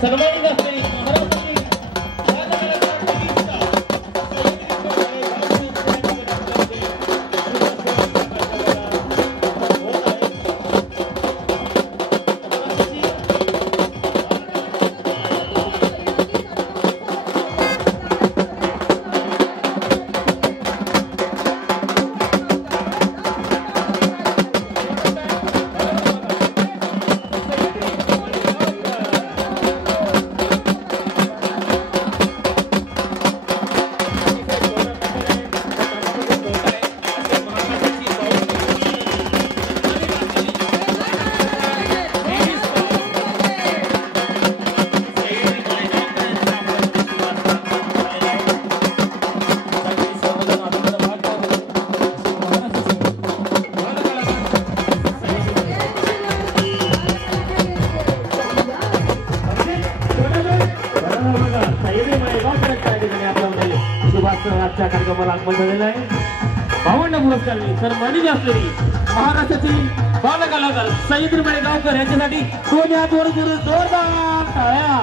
सन्मानित असलेली महाराष्ट्राची कार्यक्रमाला आगमन झालेलं आहे। 52 पुरस्कारांनी सन्मानित असलेली महाराष्ट्रातील बालकलाकार सह्याद्री मळेगावकर यांच्यासाठी दोन्ही हात वर करून जोरदार टाळ्या।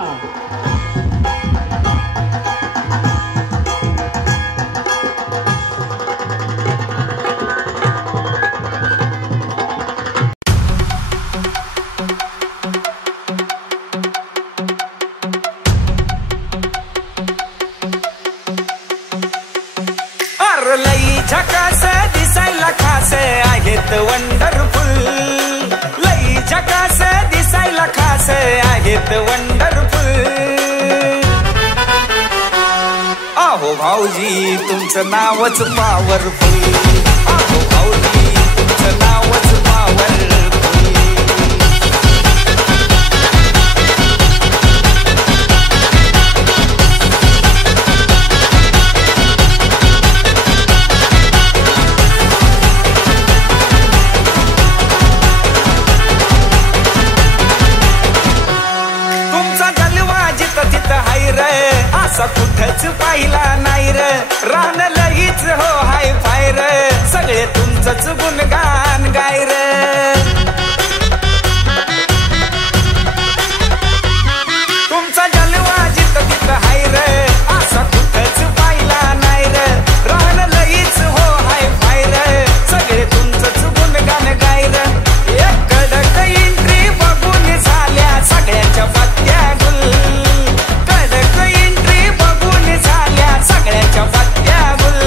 लई झकास दिसायला खास आहेत वंडरफुल, लई झकास दिसायला खास आहेत वंडरफुल। आहो भाऊजी तुमचं नावच पॉवरफुल, आहो भाऊजी तुमचं नावच पॉवरफुल। असा कुठंच पाहिला नाही र, रान लईच हो हाय फाय र, सगळे तुमचंच गुणगान गाय र। तुमचा जलवा जिथं तिथं हाय र, असा कुठंच पाहिला नाही र, रान लईच हो हाय फाय र, सगळे तुमचंच गुणगान गाय र। एक कडक एंट्री बघून झाल्या सगळ्यांच्या पत्त्या गुल, सगळ्यांच्या पत्त्या गुल।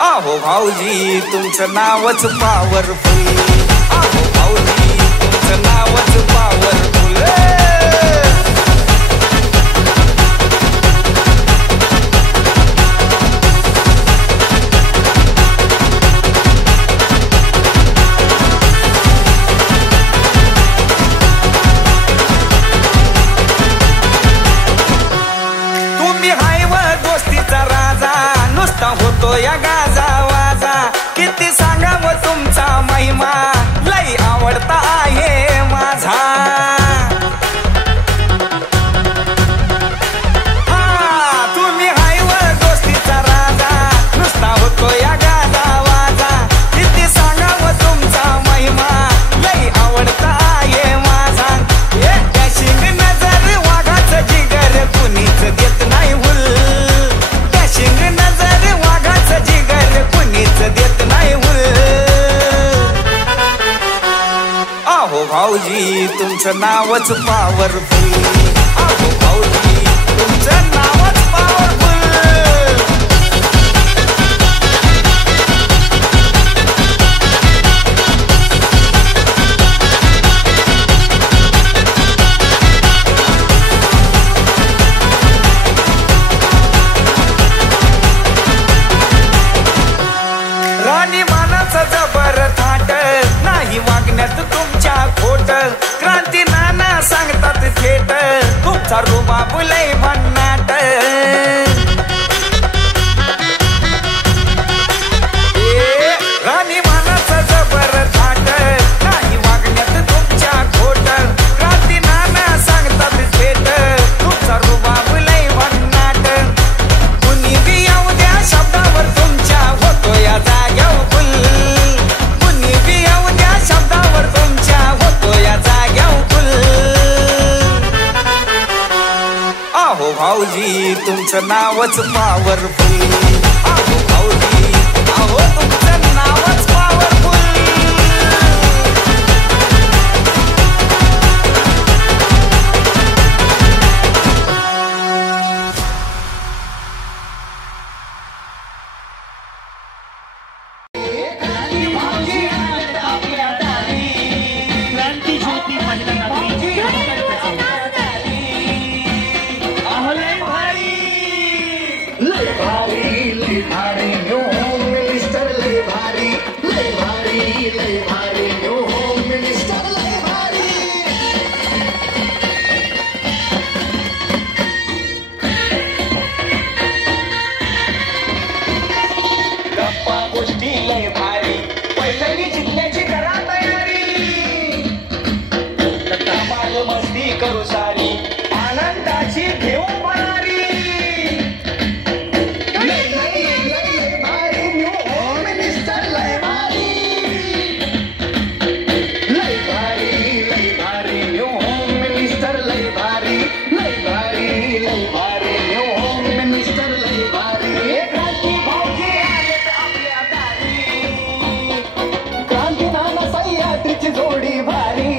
आहो भाऊजी तुमचं नावच पॉवरफुल, आहो भाऊजी तुमचं नावच पॉवरफुल। होतो या गाजा वाजा, किती सांगावं तुमचा महिमा, लई आवडता आहे माझा। हा तुम्ही हाय व दोस्तीचा राजा, नुसता होतो या गाजा वाजा, किती सांगावं तुमचा महिमा, लई आवडता आहे माझा। डॅशिंग नजर वाघाचं जिगर कुणीच देत नाही हुल, डॅशिंग नजर जिगर कुणीच देत नाही हुल। आहो भाऊजी तुमचं नावच पॉवरफुल, आहो भाऊजी तुमचं नावच पॉवरफुल। राणी मानाचं जबर थाट, नाही वागण्यात तुमच्या खोट, क्रांती नाना सांगतात थेट, तुमचा रुबाब लय भन्नाट। राणी मानाचं जबर थाट, नाही वागण्यात तुमच्या खोट, क्रांती नाना सांगतात थेट, तुमचा रुबाब लय भन्नाट। कुणी बी येऊ द्या शब्दावर तुमच्या होतो या जाग्यावर फुल, कुणी बी येऊ द्या शब्दावर तुमच्या होतो या जाग्यावर फुल। तुमचं नावच पॉवरफुल अहो भाऊजी अहो तुमचं नावच पॉवरफुल करू सारी आनंदाची घेऊ भरारी भारी न्यू होम मिनिस्टर लय भारी न्यू होम मिनिस्टर लय भारी न्यू होम मिनिस्टर लय भारी क्रांती भाऊजी आलेत आपल्या दारी क्रांती नाना सह्याद्रीची जोडी भारी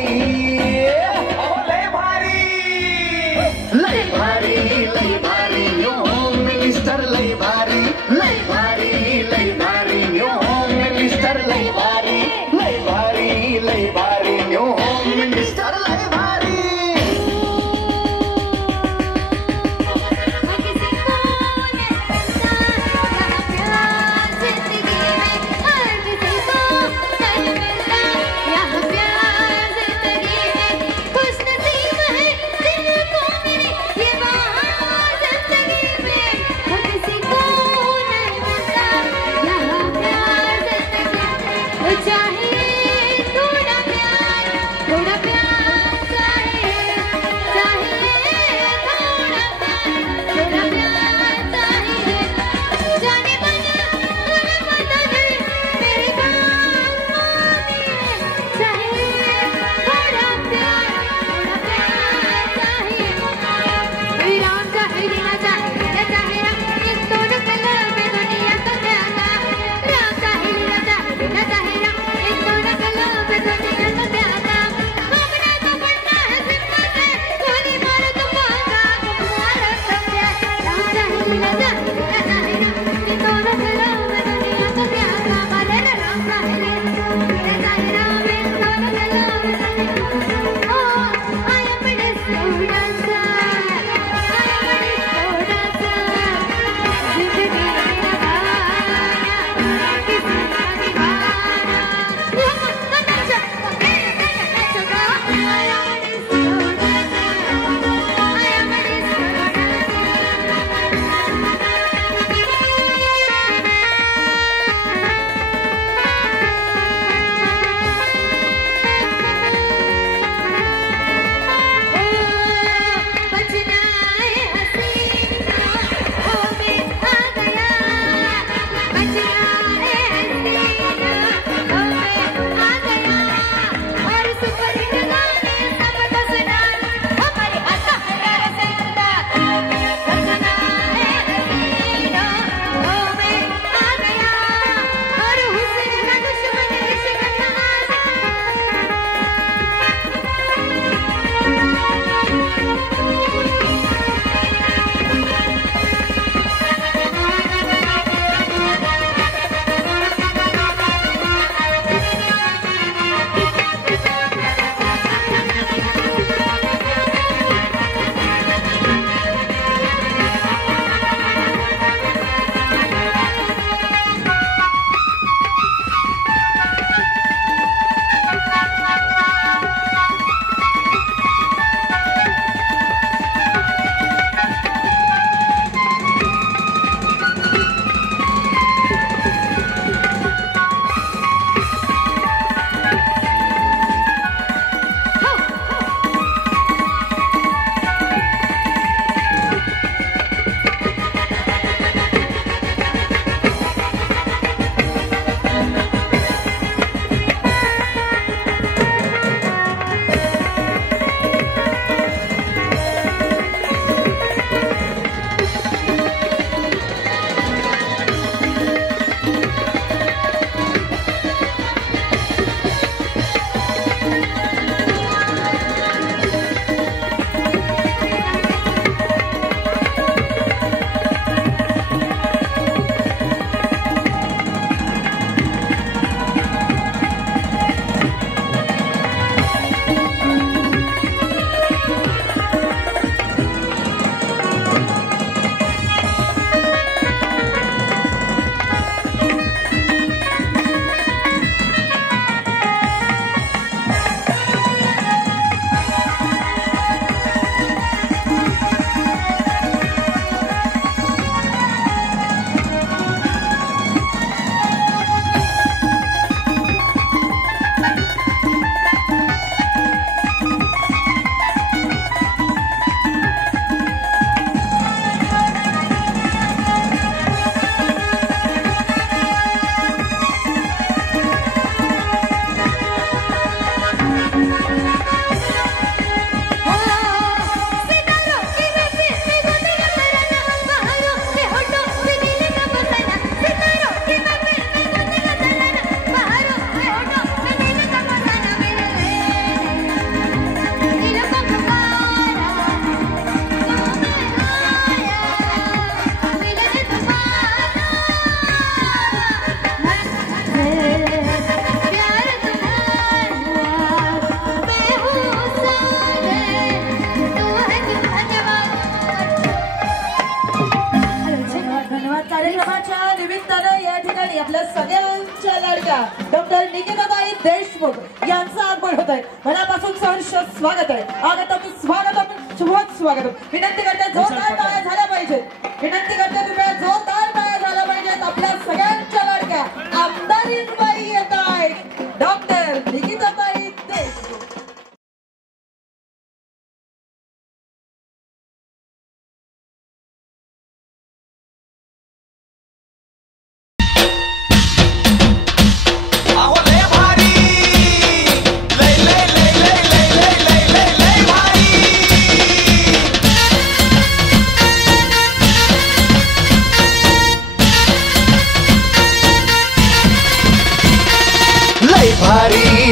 डॉक्टर निकिताताई देशमुख यांचं आगमन होत आहे. मनापासून सहर्ष स्वागत आहे. आगतम स्वागतम शुभम स्वागतम. विनंती करते जोरदार टाळ्या झाल्या पाहिजेत. विनंती करते तुम्ही जोरदार टाळ्या झाल्या पाहिजेत. आपल्या सगळ्यांच्या लाडक्या आमदारीबाई येत आहेत डॉक्टर निकिताताई देशमुख.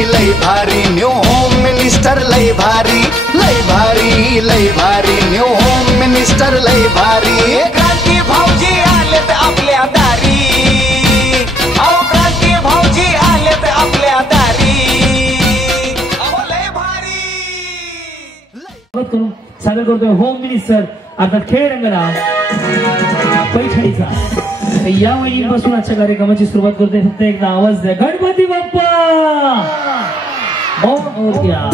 लय भारी न्यू होम मिनिस्टर लय भारी न्यू होम मिनिस्टर लय भारी. क्रांती भाऊजी आलेत आपल्या दारी. अहो क्रांती भाऊजी आलेत आपल्या दारी. अहो लय भारी. करून सादर करतोय होम मिनिस्टर अर्थात खेळ रंगला पैठणीचा. या वहिनीपासून आजच्या कार्यक्रमाची सुरुवात करतोय. फक्त एकदा आवाज द्या गणपती बाप्पा.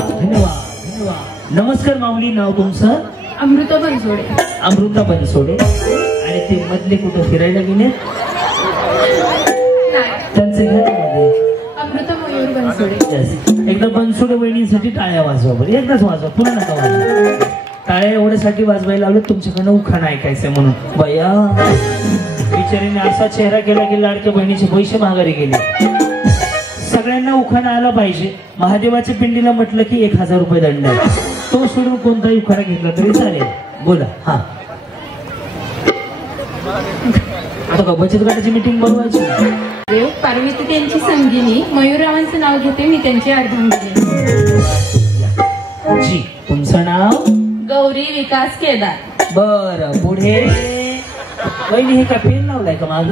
धन्यवाद. नमस्कार माऊली. नाव तुमचं? अमृता बनसोडे. अमृता बनसोडे. आणि ते मधले कुठं फिरायला गेले? त्यांचं घरामध्ये अमृता मयूर बनसोडे. एकदा बनसोडे वहिनीसाठी टाळ्या वाजवा बरं. एकदाच वाजवा, पुन्हा नका वाजवा. टाळ्या एवढ्यासाठी वाजवायला लावलं तुमच्याकडनं उखाणा ऐकायचंय म्हणून. बया बिचारीने असा चेहरा केला की लाडक्या बहिणीचे पैसे माघारी गेले. सगळ्यांना उखाणा आला पाहिजे. महादेवाच्या पिंडीला म्हटलं की 1000 रुपये दंड आहे. तो सोडून कोणताही उखाणा घेतला तरी चालेल. बोला. हा आता का बचत गटाची मीटिंग बोलवायची? देव पार्वती त्यांची संगिनी. मयूररावांचं नाव घेते मी त्यांची अर्धांगिनी. जी तुमचं नाव? गौरी विकास केदार. बर पुढे. वहिनी हे काय पेन लावलाय का माग?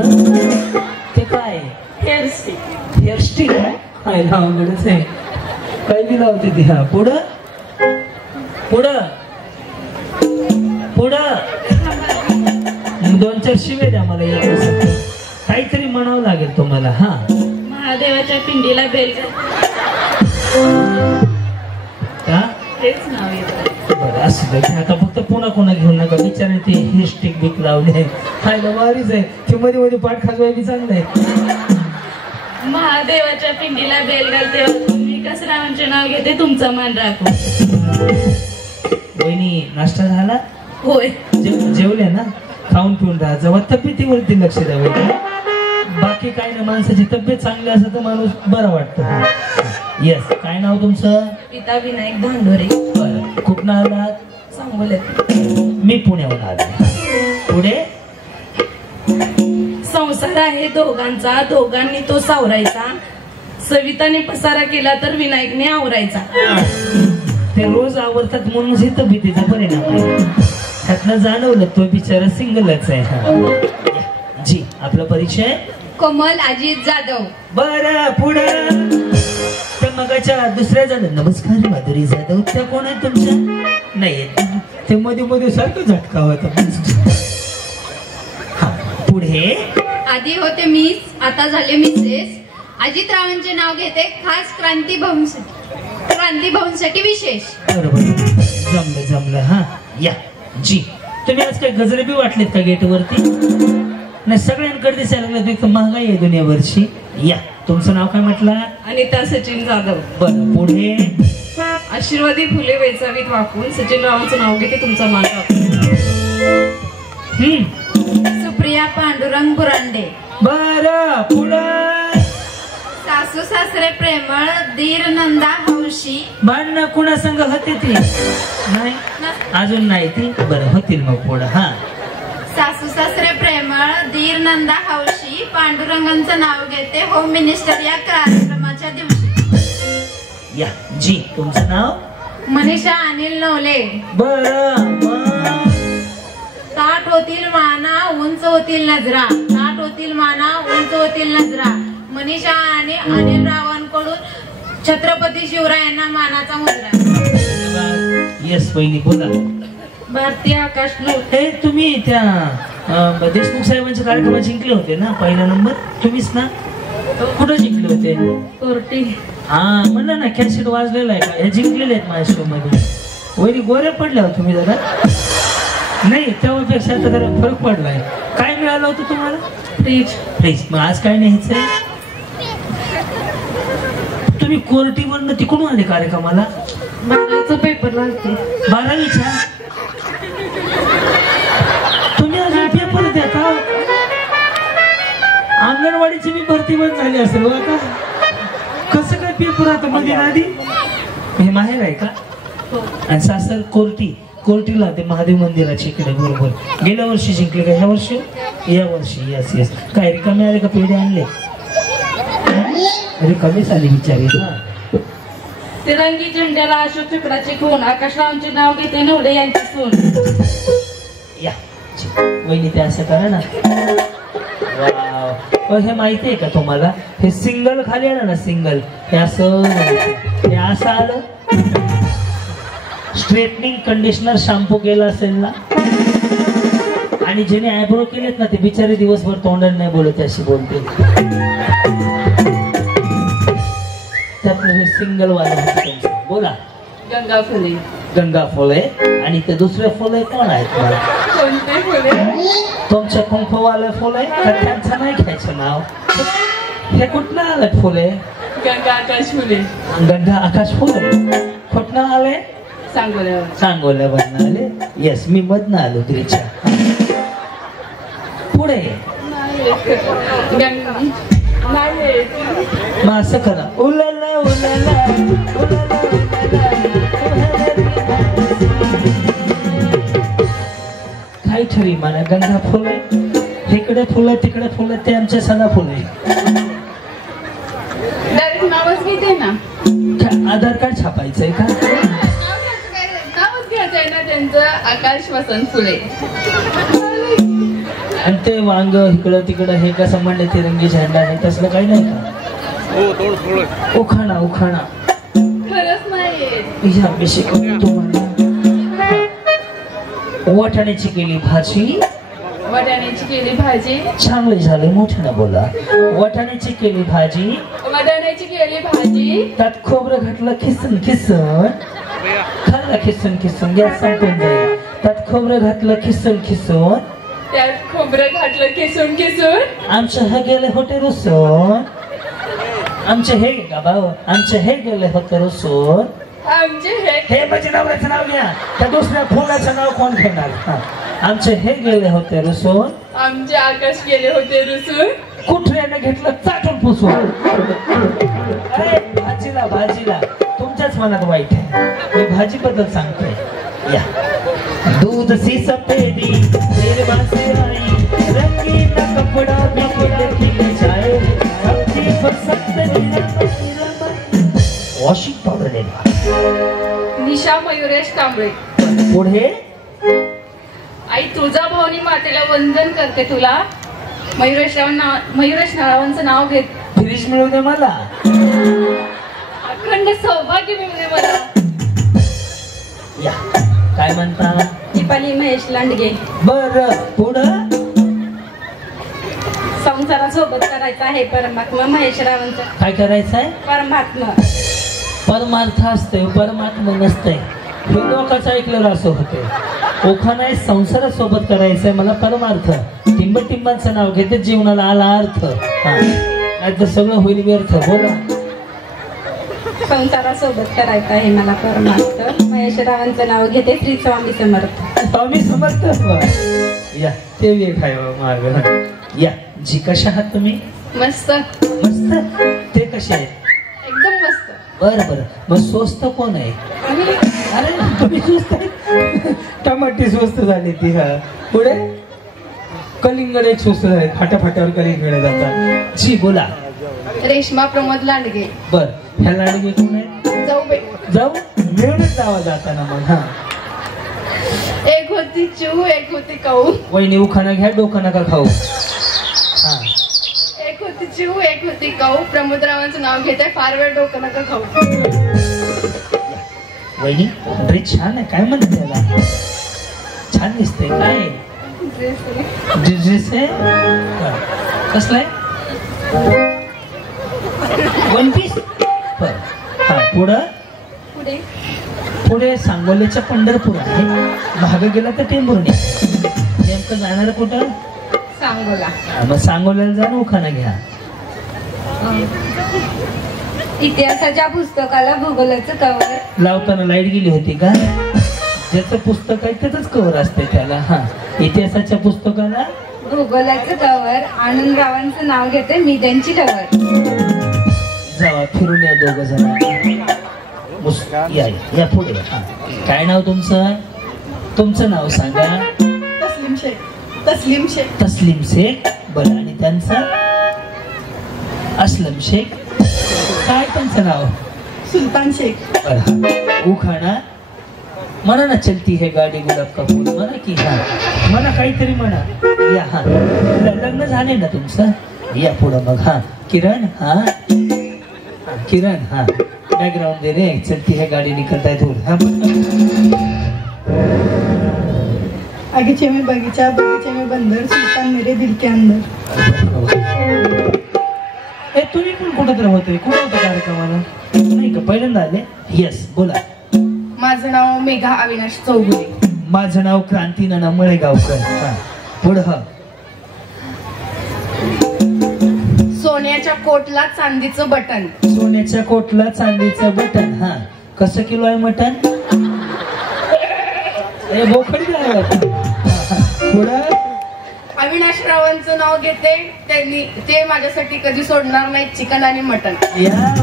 ते काय? हेअरस्टिक. हेअरस्टिक काय लावलंच आहे. काय बी लावते ती. हा पुढं पुढं पुढं 2-4 शिवे द्या मला. काहीतरी म्हणावं लागेल तुम्हाला. हा महादेवाच्या पिंडीला बेल का? तेच नाव येतं. बरं असं काय आता फक्त पुन्हा कोणा घेऊन नका. विचारा ते हेअरस्टिक बिक लावले खायला वारीच आहे. ते मध्ये मध्ये पाठ खाजवाय बी चांगलं आहे. महादेवाच्या पिंडीला बेल घालते मी कसरावांचे नाव घेते तुमचा मान राखू. वहिनी नाश्ता झाला? होय. जेवले ना? खाऊन पिऊन राहा. जेव्हा तब्येतीवरती लक्ष द्यावं. बाकी काय ना, माणसाची तब्येत चांगली असेल तर माणूस बरं वाटतं. येस. काय नाव तुमचं? पिता विनायक धांडोरे. बरं कुठं आलात? सांगोल्यात. मी पुण्याहून आलो. पुढे. संसार आहे दोघांचा, दोघांनी तो सावरायचा. सविताने पसारा केला तर विनायकने आवरायचा. ते रोज आवडतात म्हणून हे तब्येतीचा परिणाम आहे. त्यातनं जाणवलं तो बिचारा सिंगलच आहे. जी आपला परिचय? कोमल अजित जाधव. बरं पुढं. त्या मगाच्या दुसऱ्या जण नमस्कार माधुरी जाधव. त्या कोण आहे तुमच्या? नाही ते मध्ये मध्ये सारखं झटका होता. हा पुढे. आधी होते मीच, आता झाले मिसेस. अजितरावांचे नाव घेते खास क्रांती भाऊंसाठी विशेष. बरोबर जमलं. हा या. जी तुम्ही आज काय गजरे बी वाटलेत का गेट वरती? नाही सगळ्यांकडे दिसायला लागलं. एक महागाई आहे दुनियावरची. या तुमचं नाव काय म्हटलं? अनिता सचिन जाधव. बरं पुढे. आशीर्वादी फुले वेचावीत वाकून सचिन रावांचं नाव घेते तुमचा मान राखून. सुप्रिया पांडुरंग बुरांडे. बरं पुढे. सासू सासरे प्रेमळ, दीर नंदा हौशी. भांडणं कुणा संग होते ती? नाही अजून नाही ती. बरं होतील मग पुढं. हा सासू सासरे प्रेमळ, दीर नंदा हौशी. पांडुरंगांचं नाव घेते होम मिनिस्टर या कार्यक्रमाच्या दिवशी. या. जी तुमचं नाव? मनीषा अनिल नवले. बरं ताट होतील माना, उंच होतील नजरा. ताट होतील माना, उंच होतील नजरा. मनीषा आणि अनिल रावांकडून छत्रपती शिवरायांना मानाचा मुद्रा. येस पहिली बोला. भारतीय आकाश नोट. हे तुम्ही त्या देशमुख साहेबांच्या कार्यक्रमात जिंकले होते ना? पहिला नंबर तुम्हीच ना? कुठं जिंकले होते? कोर्टी. हा म्हणलं ना कॅसेट वाजलेला आहे का? हे जिंकलेले आहेत माझ्या शो मध्ये. वैरी गोरे पडले हो तुम्ही जरा. नाही तेव्हापेक्षा आता जरा फरक पडलाय. काय मिळालं होतं तुम्हाला? फ्रीज. फ्रीज. मग आज काय न्यायचंय? तुम्ही कोर्टीवरनं तिकडून आले कार्यक्रमाला? 12वीचा पेपर लागते. 12वीच्या? तुम्ही अजून पेपर देता? अंगणवाडीची मी भरती बंद झाली असेल बघा का? कसं काय पेपर आता मध्ये आधी? हे माहेर आहे का? आणि सासर कोर्टी. कोर्टीला ते महादेव मंदिराच्या इकडे बरोबर. गेल्या वर्षी जिंकले का? ह्या वर्षी? या वर्षी. Yes yes. काय रिकामे आले का? पेढे आणले? रिकामीच आली बिचारी. तिरंगी झेंड्याला अशोक चक्राची खून. आकाशरावांचे नाव घेते नवले यांची सून. या वहिनी ते असं करा ना. वाव. हे माहिती आहे का तुम्हाला? हे सिंगल खाली आलं ना सिंगल, हे असं हे असं आलं. स्ट्रेटनिंग कंडिशनर शॅम्पू केला असेल ना, आणि ज्याने आयब्रो केलेत ना ते बिचारे दिवसभर तोंडाने नाही बोलत, अशी बोलते. त्यातलं हे सिंगल वाला होतं. बोला. गंगा फुले. गंगा फुले. आणि ते दुसरे फुले कोण आहेत मला? कोणते फुले? तुमच्या कुंकूवाले फुले का त्यांचं नाही घ्यायचं नाव? हे कुठनं आलं फुले? गंगा आकाश फुले. गंगा आकाश फुले कुठनं आले? सांगोल्यावर. सांगोल्यावरनं आले. येस मी मधनं आलो तिच्या. पुढे मग असं करा. उलाला उलाला उलाला काय ठरी मला गंगा फुले. इकडे फुलं तिकडे फुलं, ते आमचे सदा फुले. डायरेक्ट नावच घेते ना. आधार कार्ड छापायचंय का? नावच घ्यायचंय ना त्यांचं. आकाश वसंत फुले. आणि ते वांग इकडं तिकडं हे कसं म्हणलं तिरंगी झेंडा हे तसलं काही नाही का? उखाणा उखाणा. खरंच नाही. या मी शिकवतो तुम्हाला. वाटाण्याची केली भाजी. वाटाण्याची केली भाजी. चांगले झाले मोठ्यानं बोला. वाटाण्याची केली भाजी. वाटाण्याची केली भाजी. त्यात खोबरं घातलं खिसून खिसून. खाल्लं खिसून खिसून. गॅस संपून जाईल. त्यात खोबरं घातलं खिसून खिसून. त्यात खोबरं घातलं किसून किसून. आमचं हे गेले होते रुसून. आमचे हे का भाऊ? आमचे हे गेले होते रुसून. आमचे हे म्हणजे नवऱ्याचं नाव घ्या. त्या दुसऱ्या फुलाचं नाव कोण घेणार? आमचे हे गेले होते रुसून. आमचे आकाश गेले होते रुसून. कुठल्याने घेतलं चाटून पुसून. अरे भाजीला भाजीला तुमच्याच मनात वाईट आहे. मी भाजी बद्दल सांगतोय. या दूध सी सफेदी निर्मा से आई, रंगीला कपडा भी खिले खिले जाए, सबकी पसंद निरमा वॉशिंग पावडर लेना. निशा मयुरेश कांबळे. पुढे आई तुळजा भवानी मातेला वंदन करते तुला. मयुरेश रावांचं नाव घेत. फ्रीज मिळू दे मला. अखंड सौभाग्य मिळते मला. या काय म्हणता? दीपाली महेश लांडगे. बर पुढं. संसारासोबत करायचा आहे परमात्मा महेश रावांचा. काय करायचंय? परमात्मा. परमार्थ असते, परमात्मा नसते. हे लोकांचं ऐकलेलं असं होते. ओखाना आहे संसारासोबत करायचंय मला परमार्थ. टिंब टिंबांचं नाव घेते जीवनाला आला अर्थ. नाही तर सगळं होईल व्यर्थ. बोला. संसारासोबत करायचं आहे मला परमार्थ. महेश रावांचं नाव घेते श्री स्वामी समर्थ. स्वामी समर्थ. या ते एक आहे मार्ग. या जी कशा आहात तुम्ही? मस्त. मस्त. ते कसे आहेत? एकदम मस्त. बर बर. मग स्वस्त कोण आहे? अरे तुम्ही स्वस्त आहे. टमाटे स्वस्त झाली ती. हा पुढे कलिंगड एक स्वस्त झाले. फाटाफाट्यावर कलिंगड जातात. जी बोला. रेश्मा प्रमोद लांडगे. बर ह्या लांडगे कोण आहे? जाऊ बे. जाऊ मिळूनच जावा जाताना मग. हा एक होती चू एक होती काऊ. वहिनी उखाणा घ्या. डोकं नका खाऊ. हा एक होती चिऊ एक होती काऊ. प्रमोद रावांचं नाव घेते. फार वेळ डोकं नका खाऊ. वहिनी ड्रेस छान आहे. काय म्हणते त्याला? छान दिसते. काय ड्रेस आहे? कसलाय? वन पीस हा पुढं पुढे पुढे सांगोल्याच्या पंढरपूर आहे, मागं गेला तर टेंभुर्णी. नेमकं जाणार कुठं? सांगोला. मग सांगोल्याला जाऊन उखाणा घ्या. इतिहासाच्या पुस्तकाला भूगोलाचं कवर. लावताना लाईट गेली होती का? ज्याचं पुस्तक आहे त्याच कवर असते त्याला. हा इतिहासाच्या पुस्तकाला भूगोलाचं कवर. आनंदरावांचं नाव घेते मी त्यांची लवर. जावा फिरून या दोघ जण. या पुढे. हा काय नाव तुमचं? तुमचं नाव सांगा. तस्लीम शेख. तस्लीम शेख. तस्लीम शेख. बरं आणि त्यांचं? असलम शेख. काय त्यांचं नाव? सुलतान शेख. बरं उखाणा म्हणा ना. चलती है गाडी गुलाब का फूल म्हणा की. हा म्हणा काहीतरी म्हणा. या. हा लग्न झाले ना तुमचं? या पुढं मग. हा किरण. हा किरण. हा बॅकग्राउंड दे रे. चलती है गाडी निकलता है धूल. हा आगीचे में बगीचा, बगीचे में बंदर, सुल्तान मेरे दिल के अंदर. तुम्ही पण कुठं तर होते? कुठं होतं कार्यक्रमाला? नाही का पहिल्यांदा आले? येस बोला. माझं नाव मेघा अविनाश चौगुले. माझं नाव क्रांती नाना मळेगावकर. हा पुढं. सोन्याच्या कोटला चांदीचं बटन. सोन्याच्या कोटला चांदीचं बटन. हा कसं किलो आहे मटन? बोकडी द्या. पुढं. अविनाश रावांचं नाव घेते. त्यांनी ते माझ्यासाठी कधी सोडणार नाही चिकन आणि मटन. या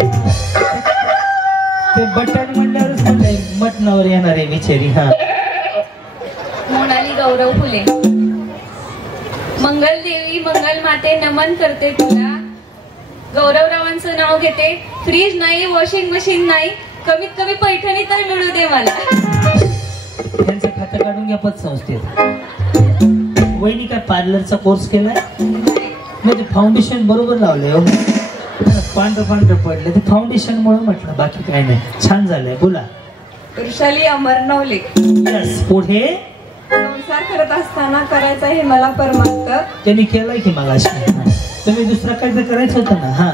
ते बटन म्हणल्यावरच म्हणलंय मटणावर येणार आहे बिचारी. हा मोनाली गौरव फुले. मंगल देवी मंगल माते नमन करते तुला. गौरवरावांचं नाव घेते. फ्रीज नाही, वॉशिंग मशीन नाही, कमीत कमी पैठणी तर मिळू दे मला. त्यांचं खातं काढून घ्या पतसंस्थेत. वहिनी काय पार्लरचा कोर्स केलाय? म्हणजे फाउंडेशन बरोबर लावलंय हो. पांढरं पांढरं पडलं ते फाउंडेशन मुळे म्हटलं, बाकी काय नाही. छान झालंय. बोला. वृषाली अमरनवले. यस पुढे. संसार करत असताना करायचा हे मला परमार्थ. त्यांनी केलंय की मग अशी. तुम्ही दुसरं काय तर करायचं होतं ना. हा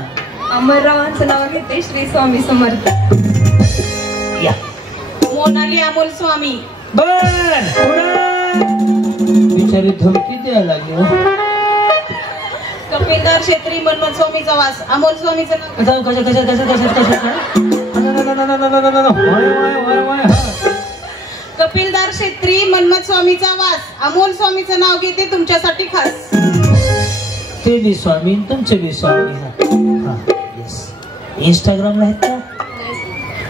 अमररावांचं नाव घेते. श्री स्वामी समर्थ. या. मोनाली अमोल स्वामी. बर बिचारी धमकी द्यायला लागली हो. कपिलदार क्षेत्री मन्मथ स्वामीचा वास. अमोल स्वामीचं नाव. कपिलदार क्षेत्री मन्मथ स्वामीचा वास. अमोल स्वामीचं नाव घेते तुमच्यासाठी खास. ते बी स्वामी तुमचे बी स्वामी. हा येस. इंस्टाग्रामला आहेत का?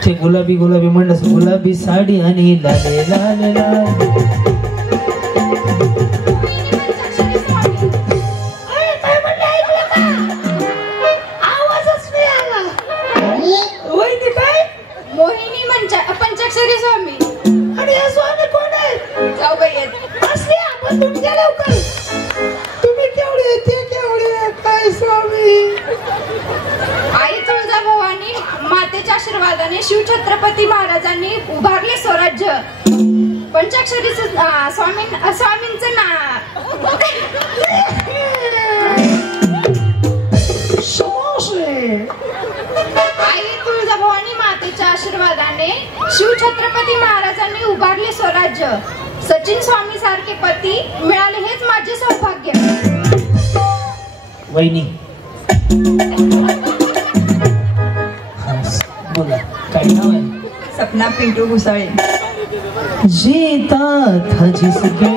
ते गुलाबी गुलाबी म्हणलं. गुलाबी साडी आणि लाले लाले लाल. मोहिनी पंचाक्षरी स्वामी. आणि हे स्वामी कोण आहे? जाऊबाई आहेत. असले आपण तुम्ही गेला लवकर. तुम्ही केवढे ते केवढे काय स्वामी? आई तुळजाभवानी मातेच्या आशीर्वादाने शिवछत्रपती महाराजांनी उभारले स्वराज्य. पंचाक्षरी स्वामींचं नाव. आई तुळजाभवानी मातेच्या आशीर्वादाने शिवछत्रपती महाराजांनी उभारले स्वराज्य. सचिन स्वामी सारखे पती मिळाले हेच माझे सौभाग्य. वहिनी बोला. काय नाव आहे? सपना पिंटू घुसाळे. जीता था जिसके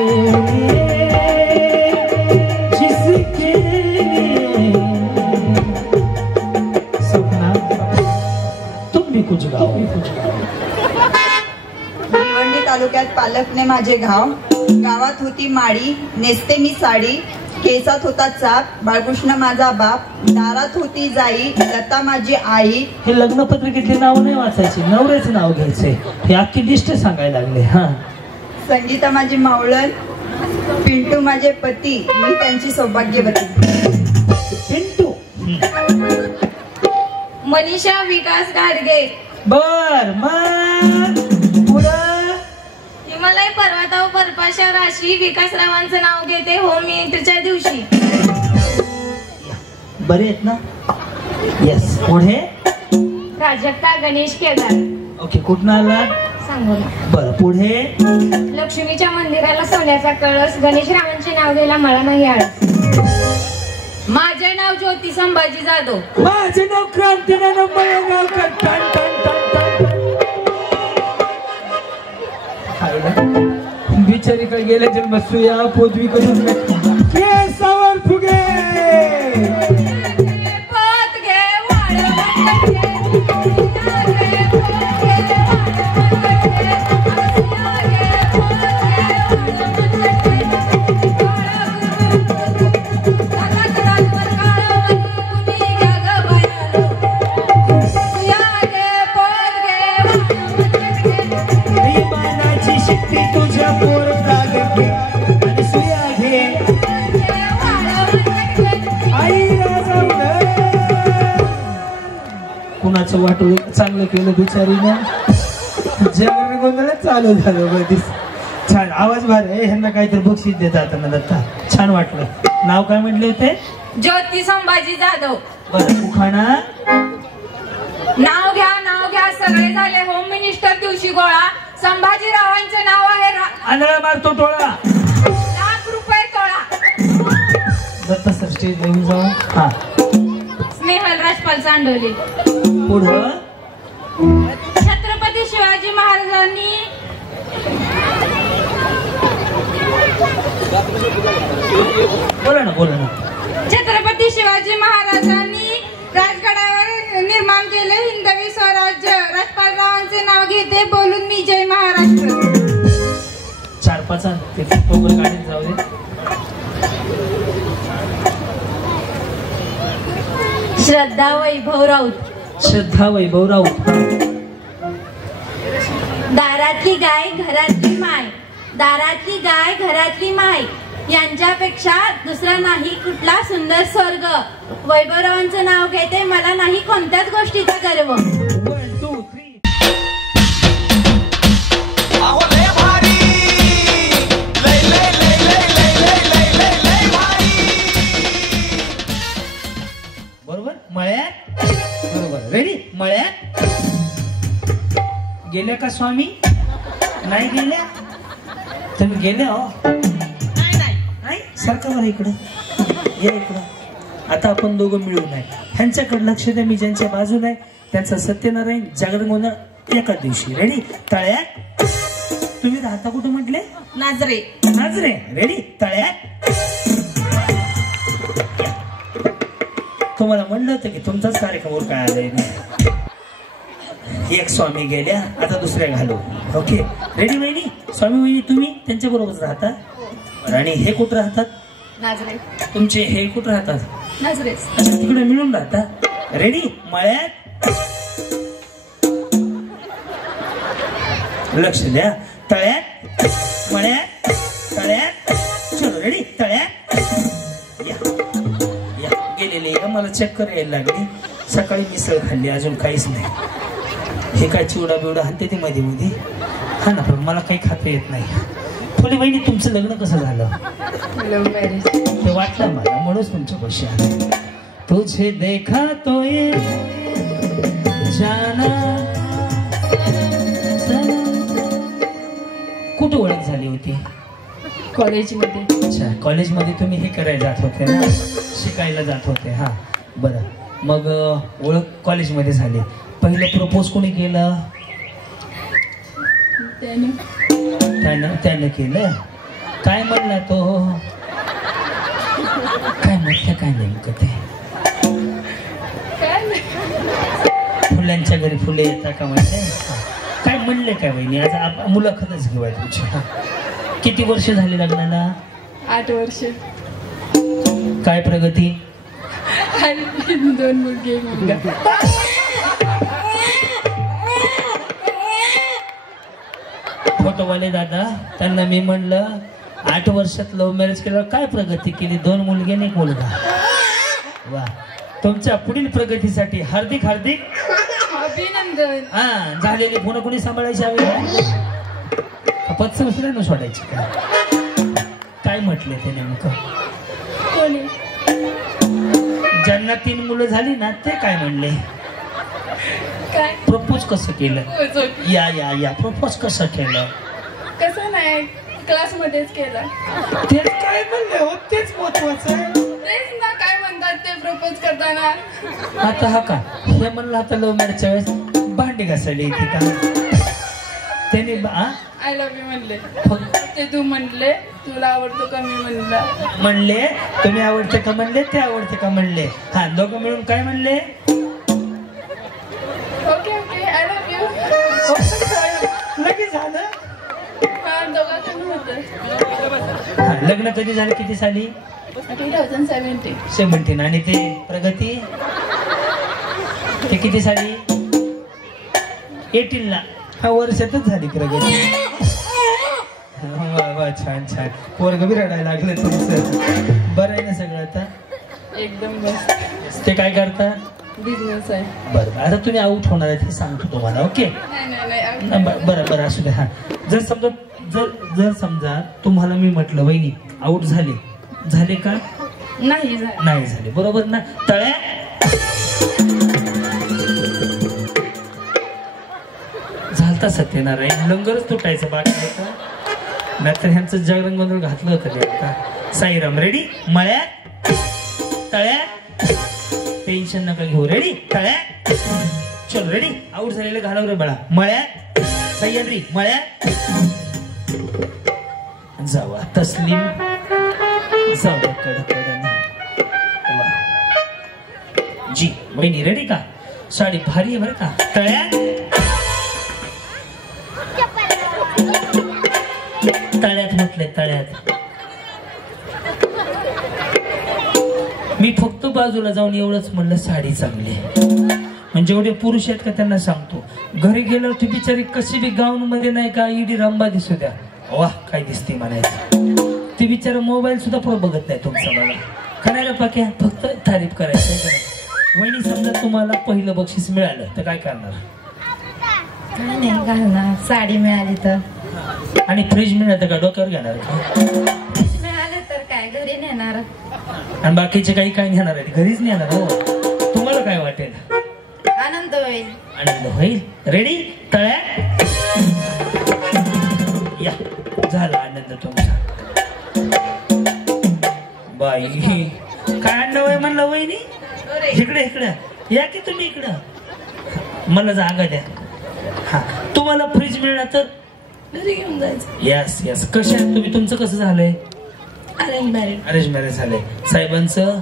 सपना तुम भी कुछ गाओ. भिवंडी तालुक्यात पालकने माझे गाव. गावात होती माळी, नेसते मी साडी. केसात होता चाप, बाळकृष्ण माझा बाप. दारात होती जाई, लता माझी आई. हे लग्नपत्रिकेतले नाव नाही वाचायचे, नवऱ्याचे नाव घ्यायचे. हे अख्खी लिस्ट सांगायला लागले. हा संगीता माझी मावळण, पिंटू माझे पती, मी त्यांची सौभाग्यवती. पिंटू. मनीषा विकास गाडगे. बर मग पुढं. हिमालय पर्वतावर बर्फाच्या राशी. विकासरावांचं नाव घेते होम एंट्रीच्या दिवशी. बरे आहेत ना? येस पुढे. प्राजक्ता गणेश केदार. ओके, कुठून आला? सांगू ना. बरं, पुढे? लक्ष्मीच्या मंदिराला सोन्याचा कळस. गणेश रावांचे नाव घ्यायला मला नाही आळस. माझे नाव ज्योती संभाजी जाधव. माझे नाव क्रांतीनाना मळगावकर. टन टन टन टन टन. बिचारीकडे गेले जन्म सुया पोजवी करून केसावर फुगे. कुणाचं वाटोळ चांगलं केलं बिचारीनं. जग गोंधळ चालू झालं बघ. छान आवाज भारी. ह्यांना काहीतरी बक्षीस देतात ना दत्ता. छान वाटलं. नाव काय म्हटले होते? ज्योती संभाजी जाधव. बरं, उखाणा? नाव घ्या सगळे झाले होम मिनिस्टर दिवशी गोळा. संभाजीरावांचे नाव आहे आंधळा मारतो टोळा. ₹1,00,000 तोळा. दत्ता सर स्टेज घेऊन जाऊ. हा, स्नेहल राजपाल चांडोली. पुढं? छत्रपती शिवाजी महाराजांनी बोला ना. छत्रपती शिवाजी महाराजांनी राजगडावर निर्माण केले हिंदवी स्वराज्य. राजपालरावांचे नाव घेते बोलून मी जय महाराष्ट्र. 4-5 ते फोटोवर गाडीत जाऊ दे. श्रद्धा वैभव राऊत. श्रद्धा वैभव राऊत. दारातली गाय घरातली माय. दारातली गाय घरातली माय यांच्यापेक्षा दुसरा नाही कुठला सुंदर स्वर्ग. वैभवरावांचं नाव घेते मला नाही कोणत्याच गोष्टीचा गर्व. 1 2 3. अहो लय भारी, लय लय लय लय लय लय लय लय लय भारी. बरोबर. मळ्यात. बरोबर. रेडी. मळ्यात गेले का स्वामी? नाही गेल्या? तुम्ही गेले हो? नाही. सारखं बरं इकडं या. इकडं आता आपण दोघं मिळून आहे. ह्यांच्याकडे लक्ष द्या. मी ज्यांच्या बाजूला आहे त्यांचा सत्यनारायण जागरण गोंधळ एकाच दिवशी. रेडी. तळ्यात. तुम्ही राहता कुठं म्हटले? नाजरे. नाजरे. रेडी. तळ्यात. तुम्हाला म्हणलं होतं की तुमचाच कार्यक्रमावर काय आलंय. एक स्वामी गेल्या, आता दुसऱ्या घालू. ओके. रेडी वहिनी? स्वामी वहिनी तुम्ही त्यांच्या बरोबर राहता? आणि हे कुठं राहतात? नाजरे. तुमचे हे कुठं राहतात? नाजरे. अच्छा, तिकडे मिळून राहता. रेडी. मळ्यात. लक्ष द्या. तळ्यात. मळ्यात. तळ्यात. चलो रेडी. तळ्यात. या गेलेले. मला चक्कर यायला लागली. सकाळी मिसळ खाल्ली, अजून काहीच नाही. हे काय चिवडा बिवडा हाणते ते मध्ये मध्ये. हा ना, पण मला काही खाता येत नाही. फुले बहिणी तुमचं लग्न कसं झालं? ते वाटलं मला, म्हणूनच तुमच्या पैसे आले. तुझे देखा तो ये जाना. कुठं ओळख झाली होती? कॉलेजमध्ये. अच्छा, कॉलेजमध्ये तुम्ही हे करायला जात होते ना, शिकायला जात होते. हा बरं. मग ओळख कॉलेजमध्ये झाली. पहिलं प्रपोज कोणी केलं? त्यानं केलं. काय म्हणला तो? काय म्हटलं? काय नेमकं ते? फुलांच्या घरी फुले येतात का म्हणले? काय म्हणले काय वहिनी? आज मुलाखतच घेऊया तुमची. किती वर्ष झाली लग्नाला? 8 वर्ष. काय प्रगती? 2 मुलगे मुलगा. फोटोवाले दादा, त्यांना मी म्हणलं 8 वर्षात लव्ह मॅरेज केल्यावर काय प्रगती केली? 2 मुलगे आणि 1 मुलगा. वा. तुमच्या पुढील प्रगतीसाठी हार्दिक हार्दिक अभिनंदन. हा. झालेली फोन कोणी सांभाळायची हवी? पत्संस्था सोडायची का? काय म्हटले ते नेमकं? ज्यांना 3 मुलं झाली ना ते काय म्हणले? काय प्रपोज कसं केलं? होच होती. या प्रपोज कसं केलं? कसं नाही क्लासमध्येच केलं. तेच काय म्हणले हो, तेच महत्वाचं आहे. तेच ना काय म्हणतात ते प्रपोज करताना. आता हा का हे म्हणलं आता लव्ह मॅरेजच्या वेळेस भांडी घासायला येते का त्याने आय लव्ह यू म्हणले. फक्त ते तू म्हणले तुला आवडतो का मी म्हणला. म्हणले तुम्ही आवडते का म्हणले, ते आवडते का म्हणले. हा दोघं मिळून काय म्हणले? Okay okay I love you. लगेच झालं. हा दोघांचं होतं. हा, लग्न कधी झालं, किती साली? 2017. 17. आणि ते प्रगती ते किती साली? 18 ला. हा वर्षातच झाली प्रगती. वा वा छान छान. पोरग बी रडायला लागले तुमचं. बरं आहे ना सगळं आता? एकदम मस्त. ते काय करता? बिझनेस आहे. बरं आता तुम्ही आऊट होणार आहे ते सांगतो तुम्हाला. ओके बरं असू द्या. हा जर समजा तुम्हाला मी म्हटलं वहिनी आऊट झाले का? नाही झाले. बरोबर ना? तळ्या झालता सत्यनारायण लंगरच तुटायचं बाकी आहे का? नाहीतर ह्यांचं जगरंग गोंधळ घातलं होतं ते आता. साईराम रेडी? मळ्यात तळ्यात टेन्शन नका घेऊ. रेडी? तळ्यात चल. रेडी? आऊट झालेलं घालव रे बाळा. मळ्यात सह्याद्री मळ्यात जावा. तस्लीम जावा कडकडन. जी बहिणी रेडी का? साडी भारी आहे बरं का. तळ्यात म्हटले तळ्यात. मी फक्त बाजूला जाऊन एवढंच म्हणलं साडी चांगली. म्हणजे एवढे पुरुष आहेत का त्यांना सांगतो घरी गेलो ती बिचारी कशी बी गाऊन मध्ये नाही का इडी रंबा दिसू द्या वाह काय दिसते म्हणायचं. ती बिचारा मोबाईल सुद्धा पुढे बघत नाही तुमचा बघा. खणायला पाक्या फक्त तारीफ करायचं. वहिनी समजा तुम्हाला पहिलं बक्षीस मिळालं तर काय करणार? काय नाही घालणार. साडी मिळाली तर. आणि फ्रीज मिळालं का डोक्यावर घेणार का? मिळालं तर काय घरी नेणार. आणि बाकीचे काही काय घेणार आहेत? घरीच नेणार. हो तुम्हाला काय वाटेल? आनंद होईल. आनंद होईल. रेडी? तळ्या या. झाला आनंद तुमचा. बाई काय आणलं वय म्हणलं वहिनी? इकडे या की तुम्ही इकडं. मला जागा द्या. हा तुम्हाला फ्रीज मिळणार तर घरी घेऊन जायचं. यस कशा तुम्ही? तुमचं कसं झालंय? अरेंज मॅरेज झालंय. साहेबांचं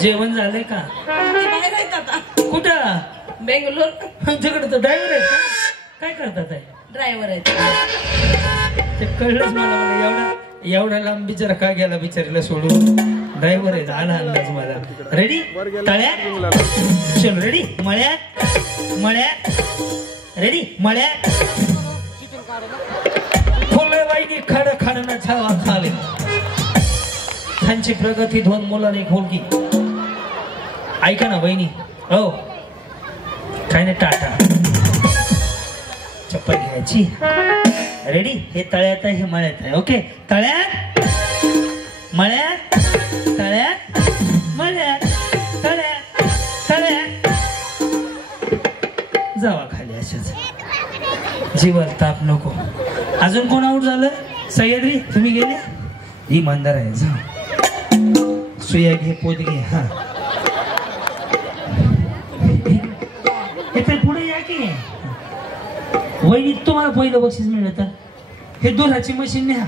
जेवण झालंय का? बाहेर आहेत आता. कुठं? बेंगलोर. तुमच्याकडे तर ड्रायव्हर आहे का? काय करतात? ड्रायव्हर आहेत. ते कळलंच मला. एवढा लांब बिचारा का गेला बिचारीला सोडून? ड्रायव्हर आहे. आला अंदाज मला. रेडी? तळ्यात चल. रेडी? मळ्यात रेडी? मळ्यात फुले बाईनी खाणं छावा खावे. त्यांची प्रगती 2 मुलांनी खोलकी. ऐका ना बहिणी. हो काय नाही टाटा चप्पल घ्यायची. रेडी? हे तळ्यात आहे हे मळ्यात आहे. ओके तळ्यात मळ्यात तळ्यात जावा खाली. अशाच जीवन ताप नको. अजून कोण आऊट झालं? सह्याद्री तुम्ही गेले. इमानदार आहे. जा सुया घे पोत घे. हा हे पुढे या की. वहिनी तुम्हाला पहिलं बक्षीस मिळलं तर हे दुधाची मशीन न्या.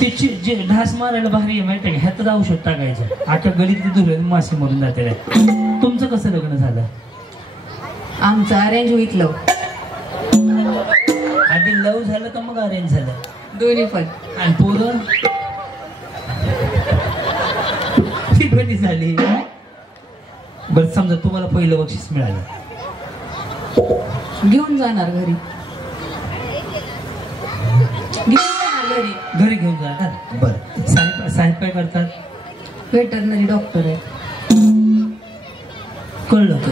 तिची जे ढास मारायला भारी आहे माहिती आहे. ह्यातच औषध टाकायचं. आता गडीतली दुध मासे मरून जाते. तुमचं कसं लग्न झालं? आमचं अरेंज विथ लव. आधी लव झालं का मग अरेंज झालं? दोन्ही पण. आणि पोरं ती कधी झाली? बरं समजा तुम्हाला पहिलं बक्षीस मिळालं घेऊन जाणार घरी. घरी घेऊन जाणार. बरं साहेब काय करतात? वेटरनरी डॉक्टर आहे. कळलं का?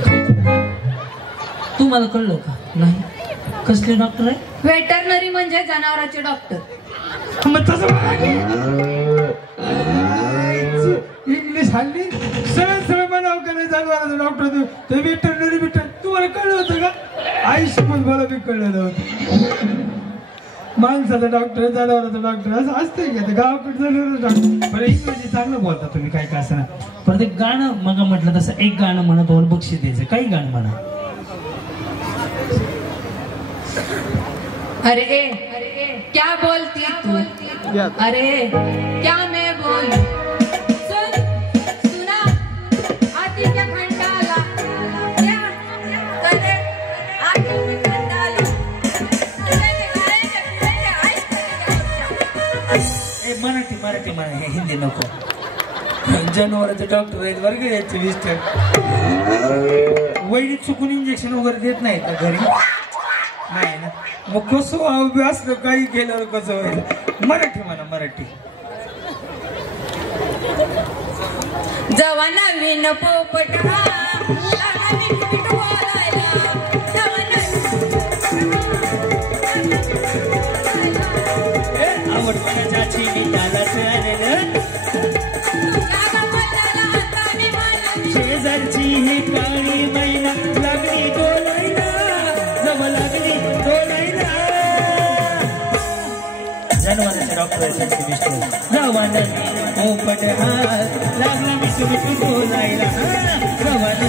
तुम्हाला कळलं का? नाही. कसले डॉक्टर आहे? वेटरनरी म्हणजे जनावरांचे डॉक्टर. इंग्लिश हल्ली सरळ म्हणाव का नाही जनावरांचा डॉक्टर ते वेटरनरी तुम्हाला कळलं होतं का? आयुष्य पण मला बी कळलेलं होतं. माणसाचा डॉक्टर जनावरांचा डॉक्टर असं असतंय का? ते गावाकडे जनावरांचा डॉक्टर. बरं इंग्रजी चांगलं बोलता तुम्ही, काय काय असं. परत एक गाणं मग म्हटलं तसं एक गाणं म्हणा, तुम्हाला बक्षीस द्यायचं. काही गाणं म्हणा. अरे क्या बोलती तू, अरे क्या मैं बोलूं, सुन सुना आती क्या खंडाला, क्या अरे आती खंडाला. मराठी मराठी म्हणा, हे हिंदी नको. जनावरांचे डॉक्टर आहेत बरं का याचे विस्टर. वैदिक चुकून इंजेक्शन वगैरे देत नाही का घरी? नाही ना. मग कसं असलं काही केल्यावर कसं व्हायचं? मराठी म्हणा मराठी. जवा नवीन पोपट आवडपणाची शेजारची ही काळी मैना लागली डोलायला, जव लागली डोलायला. जनावरांचे डॉक्टर जवान पोपट हात लागला मिठू मिठू बोलायला. जवान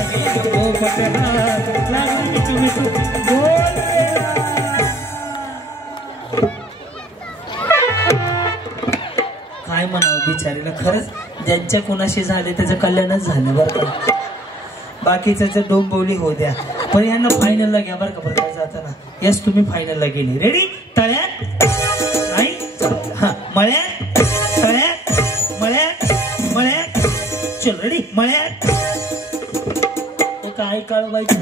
पोपट हात लागला मिठू मिठू बोलायला. काय म्हणावं बिचारीला. खरंच ज्यांच्या कोणाशी झाले त्याचं कल्याणच झालं बरं का. बाकीचं डोंबवली होऊ द्या, पण यांना फायनलला घ्या बरं का. बरं जाताना यस तुम्ही फायनलला गेली. रेडी? तळ्यात नाही, हा मळ्यात, तळ्यात मळ्यात मळ्यात. चल रेडी? मळ्यात. काय काळवायचं?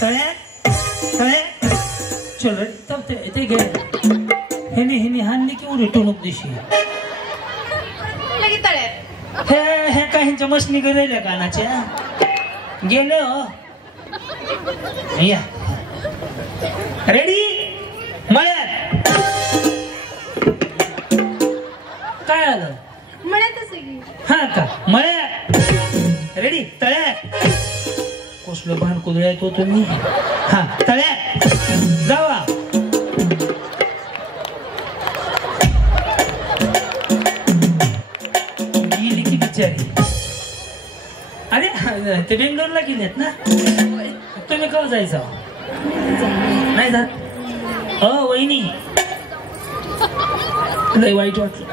तळ्यात तळ्यात. चल रेडी? ते घे. हेने हानली की उडी टोलक दिशी. हे हे काहींच्या मशनी गेल्या कानाच्या गेले हो. या रेडी? मळ्यात. काय आलं? हा का? मळ्यात. रेडी? तळ्यात. कसलं भान कुदळ्या तो तुम्ही. हा तळ्यात जावा. अरे ते बेंगलोरला गेलेत ना तुम्ही? कवा जायचं? नाही जात? वहिनी लय वाईट वाटलं.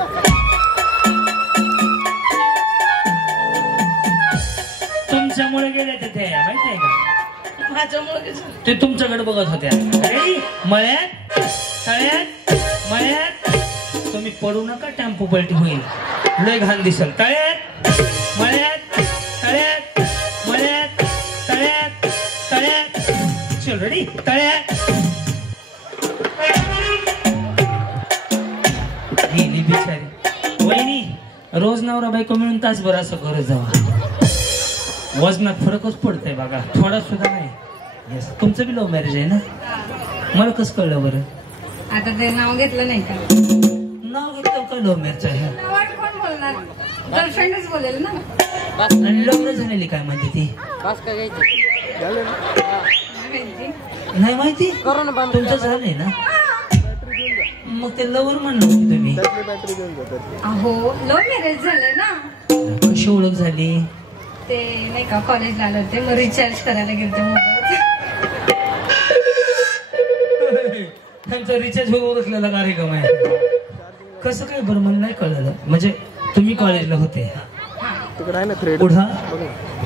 तुमच्यामुळे गेले ते माहिती आहे का? माझ्यामुळे ते तुमच्याकडे बघत होत्या. मळ्यात तळ्यात मळ्यात. तुम्ही पडू नका, टेम्पो पलटी होईल, लय घाण दिसल. तळ्यात मळ्यात तळ्यात मळ्यात तळ्यात तळ्यात. चल रेडी? तळ्यात. गेली बिचारी. वहिनी रोज नवरा बायको मिळून तासभर असं करत जावा. वजनात फरकच पडतंय बघा, थोडा सुद्धा नाही. येस. तुमचं बी लव्ह मॅरेज आहे ना? मला कसं कळलं बरं? आता ते नाव घेतलं नाही का? नाव घेतलं का लव्ह मॅरेज आहे? कोण बोलणार? गर्लफ्रेंडच बोलेल ना. आणि लग्न झालेली काय म्हणते ती? नाही माहिती? तुमचं झालंय ना? मग ते लवर म्हणलं होते तुम्ही. अहो लव्ह मॅरेज झालंय ना. कशी ओळख झाली? ते नाही का कॉलेजला आले होते, मग रिचार्ज करायला गेले मोबाईल. त्यांचा रिचार्ज ओळखलेला कार्यक्रम आहे. कसं काय बरं मला नाही कळलं. म्हणजे तुम्ही कॉलेजला होते पुढं?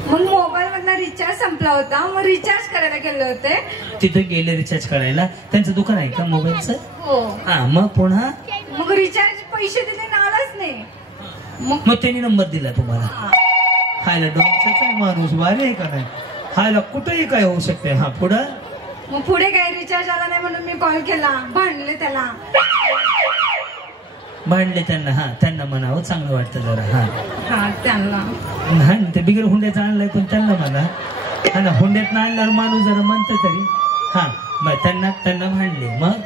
मग मोबाईल मधला रिचार्ज संपला होता, मग रिचार्ज करायला गेले होते. तिथे गेले रिचार्ज करायला? त्यांचं दुकान आहे का मोबाईलचं? हो. हा मग पुन्हा? मग रिचार्ज पैसे दिले ना, आलाच नाही. मग त्यांनी नंबर दिला तुम्हाला? हायला डॉक्टरचा आहे माणूस, वारे आहे का नाही? हायला कुठेही काय होऊ शकते. हा पुढं? मग पुढे काय रिचार्ज आला नाही म्हणून मी कॉल केला, भांडले त्याला. भांडले त्यांना? हा त्यांना म्हणावं, चांगलं वाटतं जरा. हा त्यांना हा ते बिगर हुंड्याचं आणलंय पण त्यांना म्हणा. हा ना, हुंड्यात आणल्यावर माणूस जरा म्हणतं तरी. हा मग त्यांना भांडले. मग?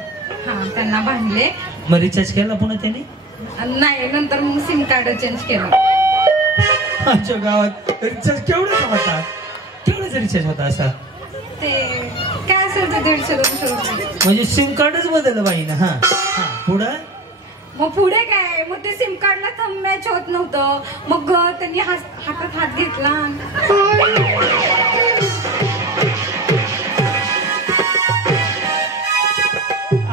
हा त्यांना भांडले. मग रिचार्ज केला पुन्हा त्याने? नाही, नंतर मग सिम कार्ड चेंज केलं. आमच्या गावात रिचार्ज केवढाच होता, केवढाच रिचार्ज होता असा. ते काय असेल ते 150-200 रुपये. म्हणजे सिम कार्डच बदललं बाई ना. हा हा पुढं मग पुढे काय, मग ते सिम कार्डला थंब मॅच होत नव्हतं. मग त्यांनी हातात हात घेतला.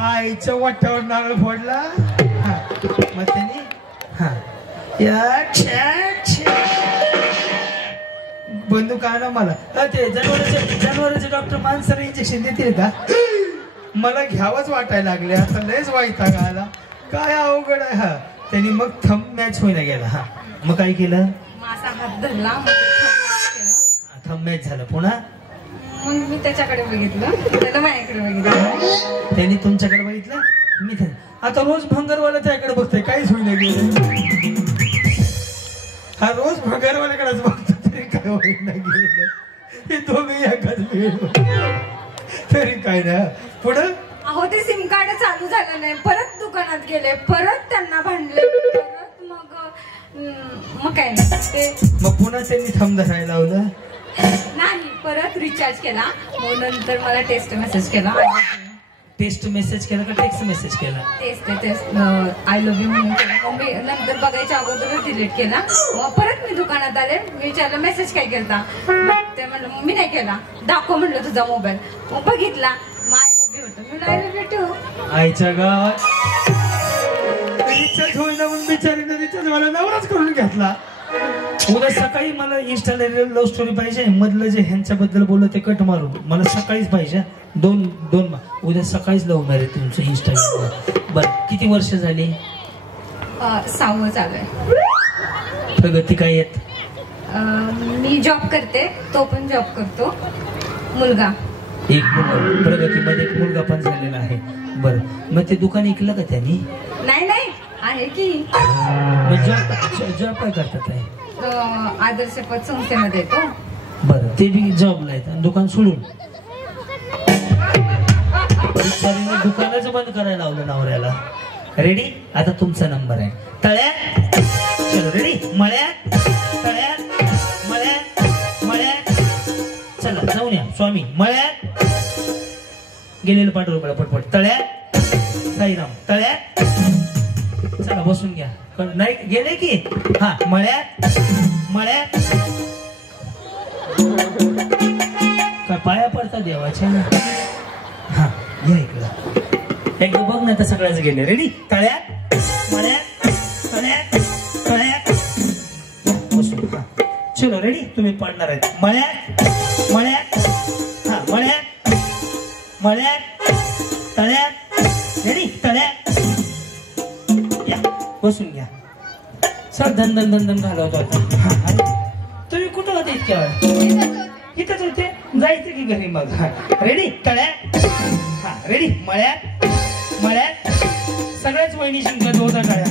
आईच्या वाट्यावर नारळ फोडला. हा, मग त्यांनी हा बंदूक आणा मला. ते जनावरांचे डॉक्टर माणसाला इंजेक्शन देतील का? मला घ्यावंच वाटायला लागले. आता लयच वैताग आला. काय अवघड आहे. हा त्यांनी मग थंब मॅच होईना गेला. हा मग काय केलं? माझा हात धरला, मग ते thumb match केलं. थंब मॅच झालं. पुन्हा मग मी त्याच्याकडे बघितलं, त्याला माझ्याकडे बघितलं. त्यांनी तुमच्याकडे बघितलं, मी आता रोज भंगारवाला त्याकडे बघतोय. काहीच होईना गेलं. हा रोज भंगारवाल्याकडेच बघतो तरी काय होईना गेलं. हे दोघे एकाच वेळ तरी काय ना. पुढं अहो ते सिम कार्ड चालू झालं नाही. परत दुकानात गेले, परत त्यांना भांडले, परत मग काय नाही ते. मग पुन्हा त्यांनी थंब धरायला लावलं. नाही, परत रिचार्ज केला. मग नंतर मला टेस्ट मेसेज केला. टेस्ट मेसेज केला का टेक्स्ट मेसेज केला? टेस्ट आय लव्ह यू म्हणून केला. मग मी नंतर बघायच्या अगोदरच डिलीट केला. मग परत मी दुकानात आले, मी विचारलं मेसेज काय केलता. ते म्हणलं मी नाही केला. दाखव म्हणलं तुझा मोबाईल. मग बघितला, मग आय लव्ह यू होतं. मी आय लव्ह यू टू. आईच्या गावात रिचार्ज होईना म्हणून बिचारीने रिचार्ज मला नवराच करून घेतला. उद्या सकाळी मला इंस्टाला लव्ह स्टोरी पाहिजे. मधलं जे ह्यांच्याबद्दल बोललं ते कट मारून मला सकाळीच पाहिजे. दोन उद्या सकाळीच लव्ह मॅरेज तुमचं इंस्टाग्राम. बरं किती वर्ष झाली? 6वं चालू आहे. प्रगती काय येत? मी जॉब करते, तो पण जॉब करतो. मुलगा एक प्रगतीमध्ये एक मुलगा पण झालेला आहे. बरं मग ते दुकान ऐकलं का त्यांनी? नाही आहे की. जॉब काय करतात आहे? आदर्श पत संस्थेमध्ये येतो. बरं ते बी जॉबला आहेत आणि दुकान सोडून दुकानच बंद करायला लावलं नवऱ्याला. रेडी? आता तुमचा नंबर आहे. तळ्यात चलो. रेडी? मळ्यात तळ्यात मळ्यात चला जाऊन या. स्वामी मळ्यात गेलेलं पाठवलं मला पटपट. तळ्यात साईराम तळ्यात. चला बसून घ्या. नाही गेले की हा मळ्यात काय पाया पडतात देवाच्या. हा या इकडं एकदा बघ ना. तर सगळ्याच गेले. रेडी? तळ्यात मळ्यात बसून. हा चलो. रेडी? तुम्ही पडणार आहेत. मळ्यात हा मळ्यात तळ्यात. रेडी? तळ्यात या बसून घ्या. सर धन घालवतो आता. तुम्ही कुठं होते इतक्या वेळ? इथंच होते. जायचं की घरी मग. हा रेडी? तळ्यात. हा रेडी? मळ्यात सगळ्याच वहिनी शिंकत होता काळ्या.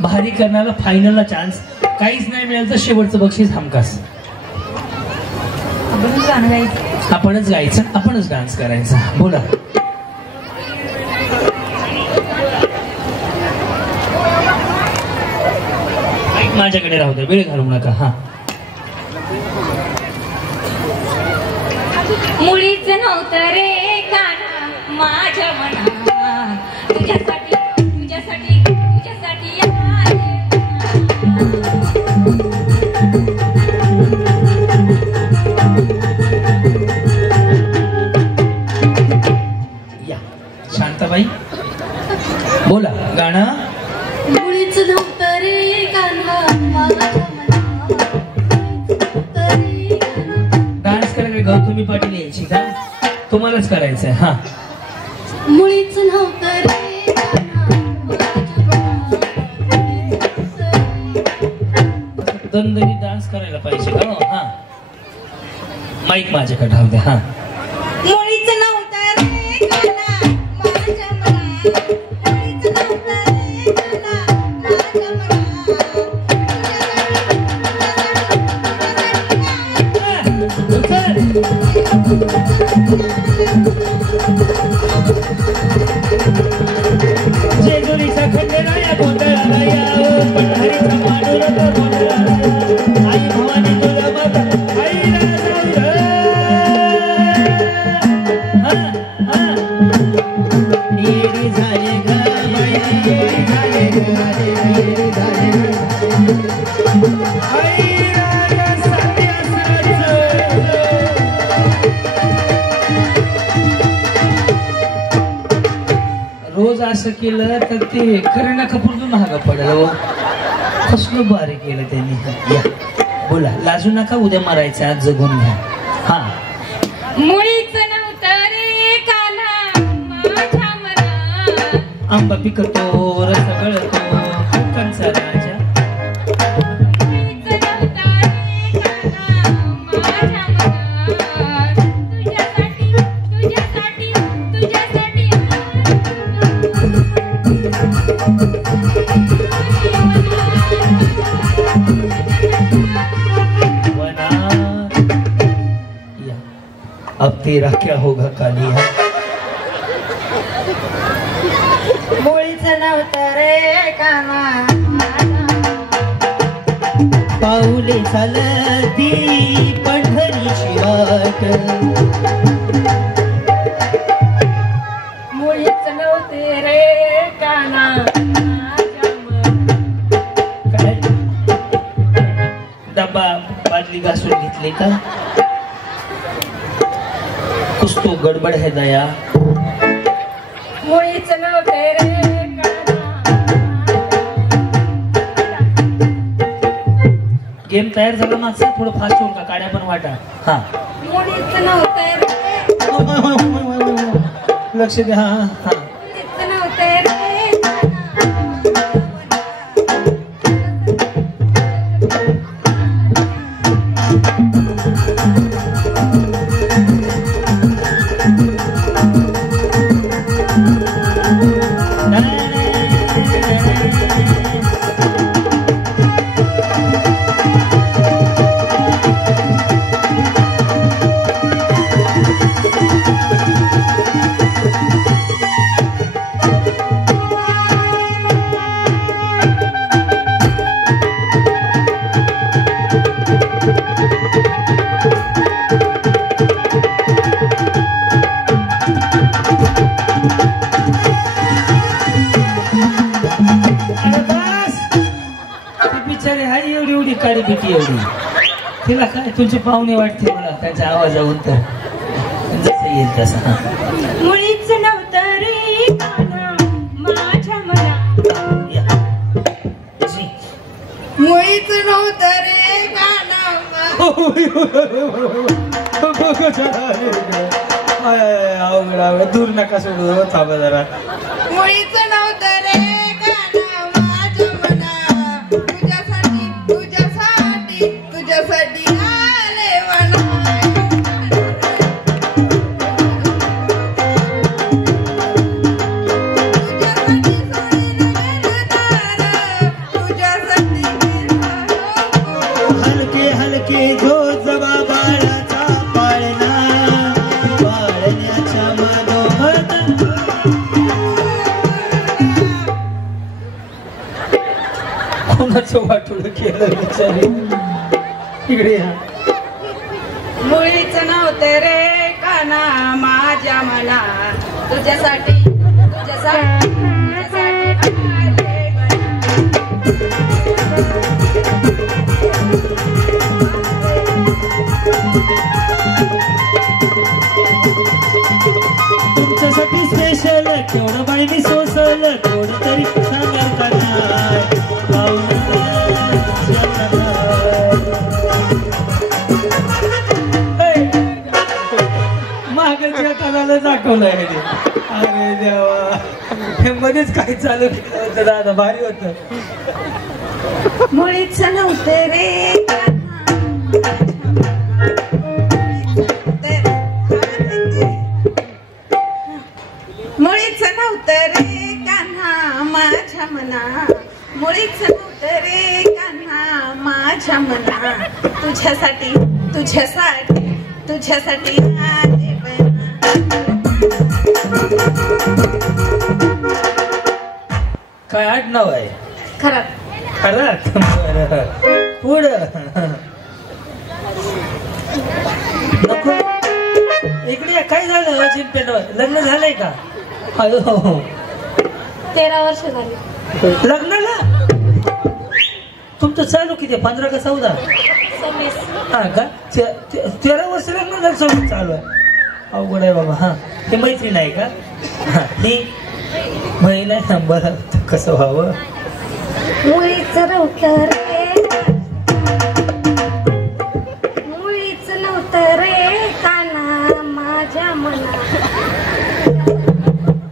भारी करण्याला फायनलला चान्स, काहीच नाही मिळालं तर शेवटचं बक्षीस हमखास. आपणच गायचं, आपणच डान्स करायचा. बोला. माझ्याकडे राहू दे, वेळ घालवू नका. हा. मुळीच नव्हतं रे काना माझ्या मना, तुझ्यासाठी तुझ्यासाठी तुझ्यासाठी या शांताबाई बोला गाणं. मुळीच नव्हतं रे काना माझ्या मना. डान्स करायला गौतमी पाटील यायची का? तुम्हालाच करायचंय. हा. मुळीच नव्हतं रे दणदणीत डान्स करायला पाहिजे का? हा. माईक माझ्याकडे राहू दे. हा. मुळीच नव्हतं रे काना माझ्या मना, मुळीच नव्हतं रे काना माझ्या मना. जेजुरीचा खंडेराया गोंधळाला या, पंढरीचा पांडुरंग गोंधळाला या. आई भवानी तुझ्या माता आई येडी झाली ग बाई, येडी झाली ग, येडी झाली ग. आई राजा सत्यासाचं. रोज असं केलं तर ते करीना कपूरचं महाग पडेल. कसलं भारी केलं त्यांनी. या बोला, लाजू नका, उद्या मारायचं, आज जगून घ्या. हा. मुळीच नव्हतं रे काना माझ्या मना, आंबा पिकतो रस गळतो कंचा राजा. मुळीच नव्हतं रे काना माझ्या मना, तुझ्यासाठी तुझ्यासाठी तुझ्यासाठी अब तेरा क्या होगा कालिया. मुळीच नव्हतं रे काना पाऊले चालती पंढरीची वाट. मुळीच नव्हते रे काना माझ्या मना. काय डबा बादली घासून घेतली का? कुछ तो गडबड है दया. मुळीच नव्हते रे काना. गेम तयार झाला मागचा, थोडं फास्ट होईल का? काड्या पण वाटा. हा. मुळीच नव्हतं रे, लक्ष द्या. हा हा. मुळीच नव्हतं रे काळी भीती एवढी. तिला काय तुझे पाहुणे वाटते मला त्याच्या आवाजावरून, तर जसं येईल तसं. मुळीच नव्हतं रे काना माझ्या मना, मुळीच नव्हतं रे काना. अवघड दूर नका सोडू, थांबा जरा. मुळीच नव्हतं रे गाणं माझ्या मना तुझ्यासाठी तुझ्यासाठी तुझ्यासाठी आले म्हणा हलके हलके जो जबा बाळाचा पाळणा पाळण्याच्या मधोमध कोणाचं वाटोळं केलं बिचारी इकडे या मुळीच नव्हते रे काना माझ्या मना तुझ्यासाठी तुझ्यासाठी तुझ्यासाठी आले तुमच्यासाठी स्पेशल तेवढं बाईनी सोसल थोडं तरी सांगाल का मागच्या कानाला दाखवलंय ते अरे देवा हे मध्येच काही चालू केलं होतं दादा भारी होतं मुळीच नव्हते रे मुळीच नव्हतं रे कान्हा माझ्या मना मुळीच नव्हतं रे कान्हा माझ्या मना तुझ्यासाठी तुझ्यासाठी तुझ्यासाठी आले काय आडनाव आहे खरंच खरंच बरं पुढं नको इकडे या. काय झालं चिंपेट लग्न झालंय का अयो 13 वर्ष झाली लग्नाला तुमचं चालू किती 15 का 14 26 हा का 13 वर्ष लग्न झालं सगळं चालू आहे अवघड आहे बाबा हा ते मैत्रीण आहे का हा ती बहीण आहे ना बरं कसं व्हावं मुळीच नव्हतं रे मुळीच नव्हतं रे काना माझ्या मना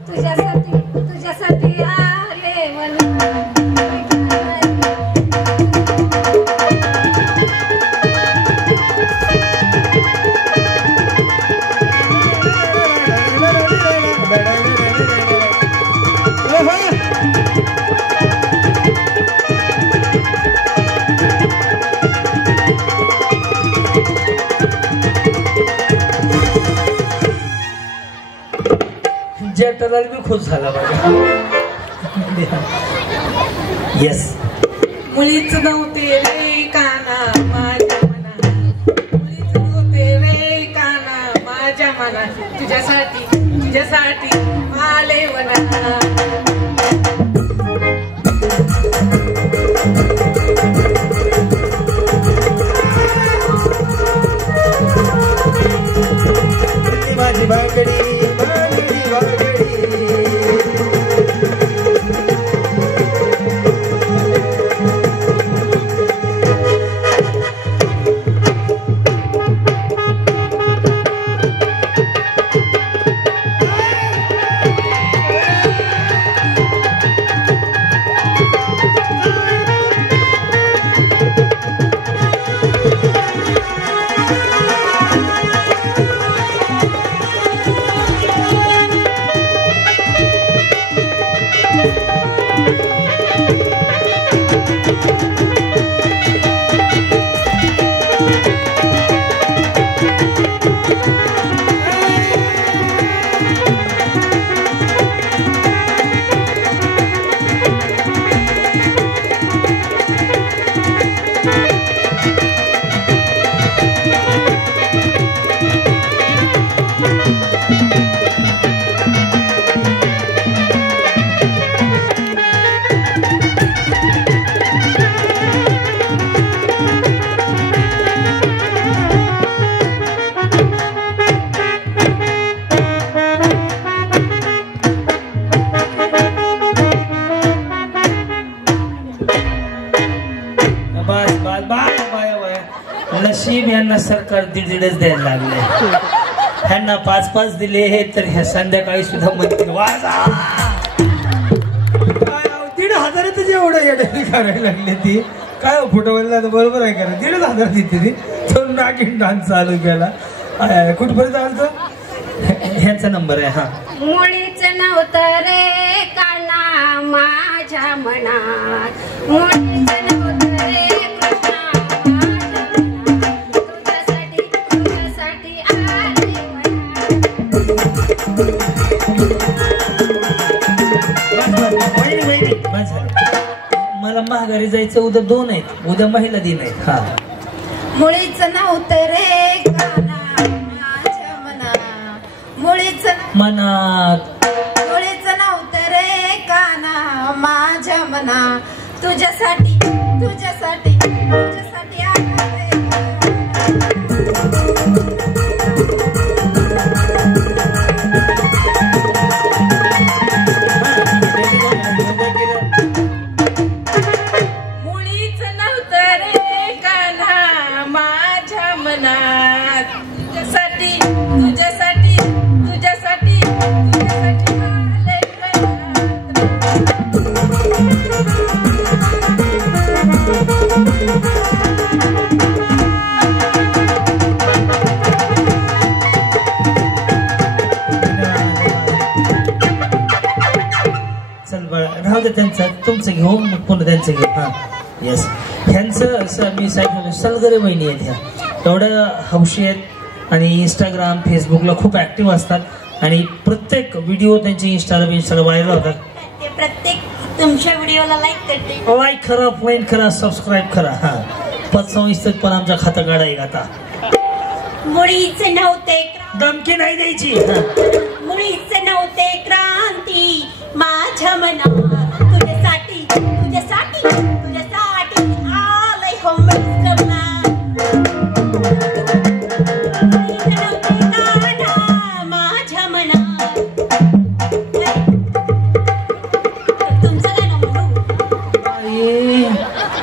तुझ्यासाठी तुझ्यासाठी आले म्हणा जेटाला मी खुश झाला येस मुळीच नव्हते रे काना माझ्या मना मुळीच नव्हते रे काना माझ्या मना तुझ्यासाठी तुझ्यासाठी आले म्हणा माझी बागडी बागडी बागडी नशीब यांना सरकार दीडच द्यायला लागले ह्यांना 5-5 दिले तर ह्या संध्याकाळी सुद्धा म्हणतील वाजा येड्याने करायला लागली ती काय फुटवायला बरोबर आहे का 1,500 देते ती तो नागिन डान्स चालू केला कुठपर्यंत आलतो ह्यांचा नंबर आहे हा मुळीच नव्हतं रे काना माझ्या मनात मुळीच नव्हतं रे तुझ्यासाठी आले मला महागारी जायचं उद्या 2 आहेत उद्या महिला दिन आहेत हा मुळीच नव्हतं रे काना माझ्या मनात मुळीच मनात मुळीच नव्हतं रे काना माझ्या मनात तुझ्यासाठी तुझ्यासाठी तुझ्यासाठी आले मुळीच नव्हतं रे काना माझ्या मनात तुझ्यासाठी तुझ्यासाठी तुझ्यासाठी तुझ्यासाठी आले चल बाळा राहू दे त्यांचं तुमचं घेऊ मग पुन्हा त्यांचं घेऊ हा येस ह्यांचं मी साहेब सलगरे बहिणी आहेत ह्या एवढ्या हौशी आहेत आणि इंस्टाग्राम फेसबुकला खूप ऍक्टिव्ह असतात आणि प्रत्येक व्हिडिओ त्यांचे इंस्टाला व्हायरल होतात ते प्रत्येक तुमच्या व्हिडिओला लाईक करते लाईक करा फ्रेंड करा सबस्क्राईब करा हा 5 पण आमचा खाता काढा एक आता मुळीच नव्हते धमकी नाही द्यायची मुळीच नव्हते क्रांती माझ्या मनात तुझ्यासाठी तुझ्यासाठी तुझ्यासाठी आलंय हो करणार माझ्या मनात तुमचं गाणं म्हणू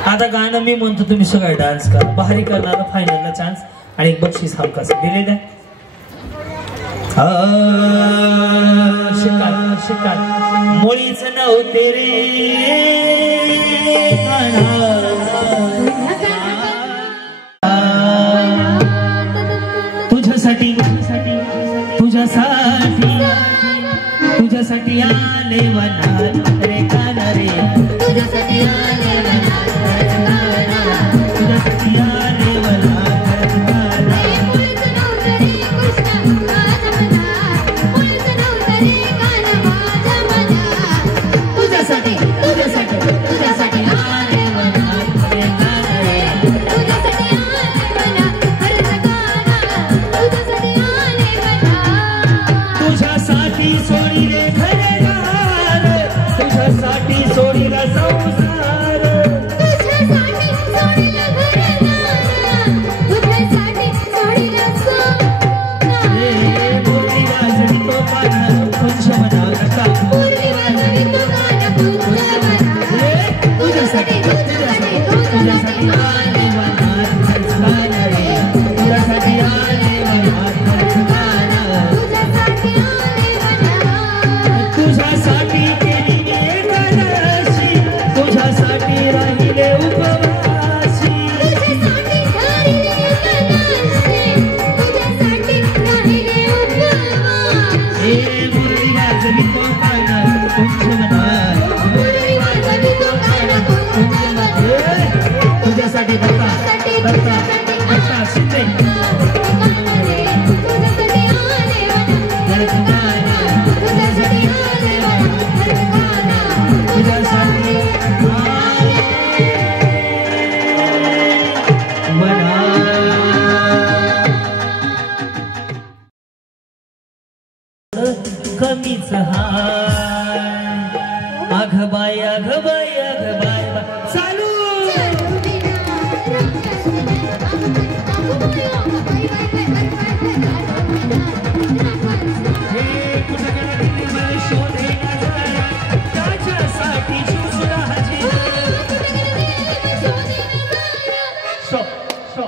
आता गाणं मी म्हणतो तुम्ही सगळं डान्स करा भारी करणारा फायनलला चान्स आणि एक बक्षीस हमखास दिले द्या शिकाल मुळीच नव्हते रे तुझ्यासाठी तुझ्यासाठी तुझ्यासाठी आले वनात रे काना रे तुझ्यासाठी आले वनात तुझ्यासाठी आले वनात कमीच अघबाई अघबाई अघबाई चालू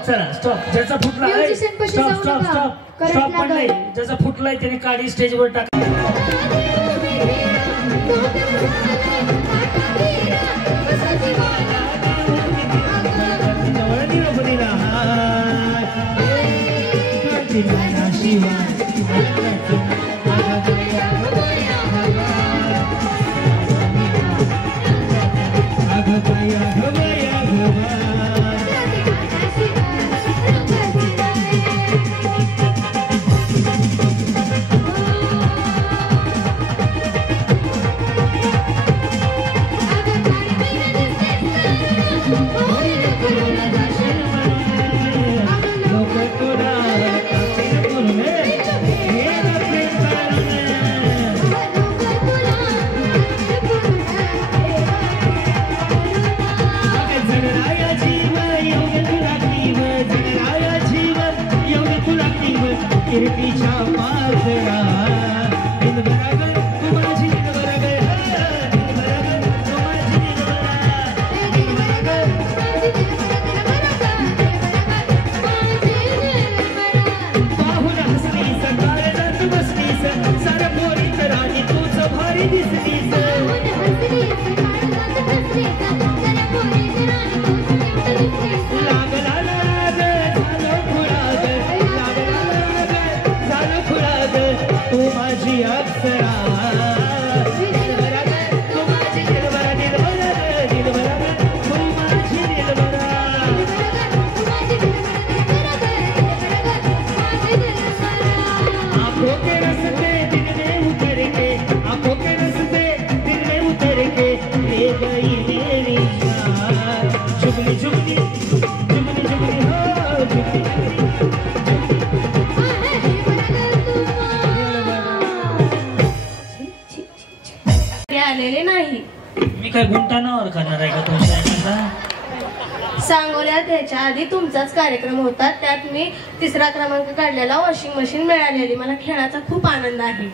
चला स्टॉप ज्याचा फुटला स्टॉप स्टॉप स्टॉप स्टॉप पण नाही ज्याचा फुटलाय त्याने काढी स्टेजवर टाक Bye. आलेले नाही. मी काय गुंटाणावर खाणार आहे का तुमच्या? सांगोल्यात ह्याच्या आधी तुमचाच कार्यक्रम होता, त्यात मी 3रा क्रमांक काढलेला. वॉशिंग मशीन मिळालेली. मला खेळाचा खूप आनंद आहे.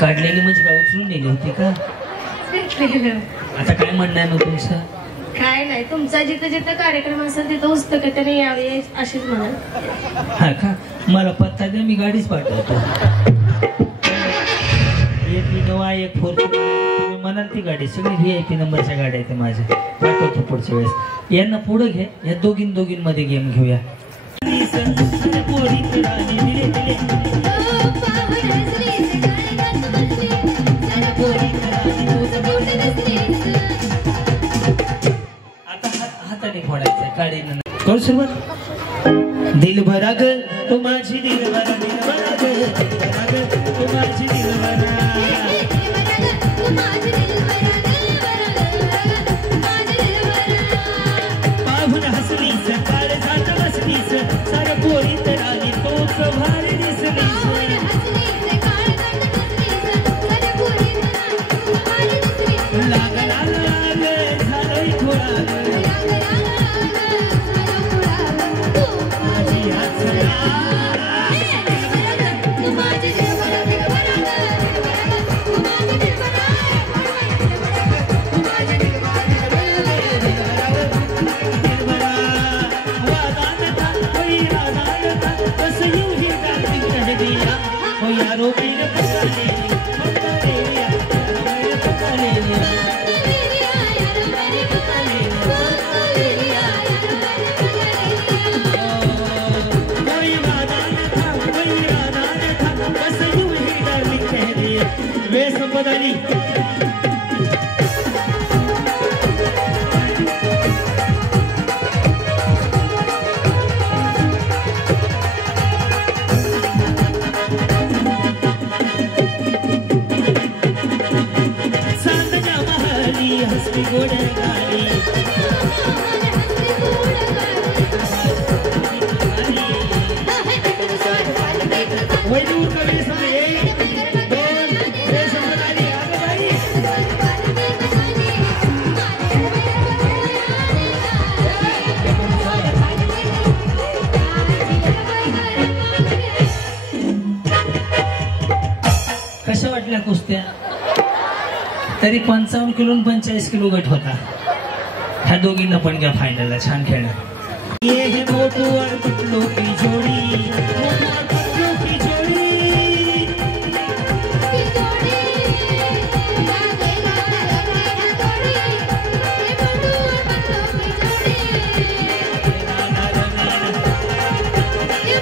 काढलेली म्हणजे का उचलून नेली होती का? आता काय म्हणणं आहे मग तुमचं? काय नाही, तुमचा जिथं जिथं कार्यक्रम असेल तिथं पुस्तकाने यावे अशीच म्हणा. हा का? मला पत्ता द्या, मी गाडीच पाठवतो. एक इनोवा, एक फॉर्च्युनर, तुम्ही म्हणाल ती गाडी. सगळी VIP नंबरच्या गाड्या आहेत माझ्या. पाठवतो पुढच्या वेळेस. यांना पुढे घे, या दोघींमध्ये गेम घेऊया. आता हाताने फोडायचं गाडीनं. कर सुरुवात. दिल भरा ग तू माझी, दिल भरा, दिल भरा ग, दिल भरा ग तू माझी, दिल भरा. पाहून हसलीस, काळ जात बसलीस, सार पोरीत राणी तोच भारी दिसलीस. लागला लाग झालोय थोडा माझी आसरा. वेळ संपत आली. सांगच्या महाली हसती गोड गाली, वैदूर कवी सगळे कशा वाटल्या कुस्त्या? तरी 55 किलो आणि 45 किलो गट होता. ह्या दोघींना पण घ्या फायनलला. छान खेळला. ये है मोटू और पतलू की जोड़ी, मोटू और पतलू की जोड़ी. ये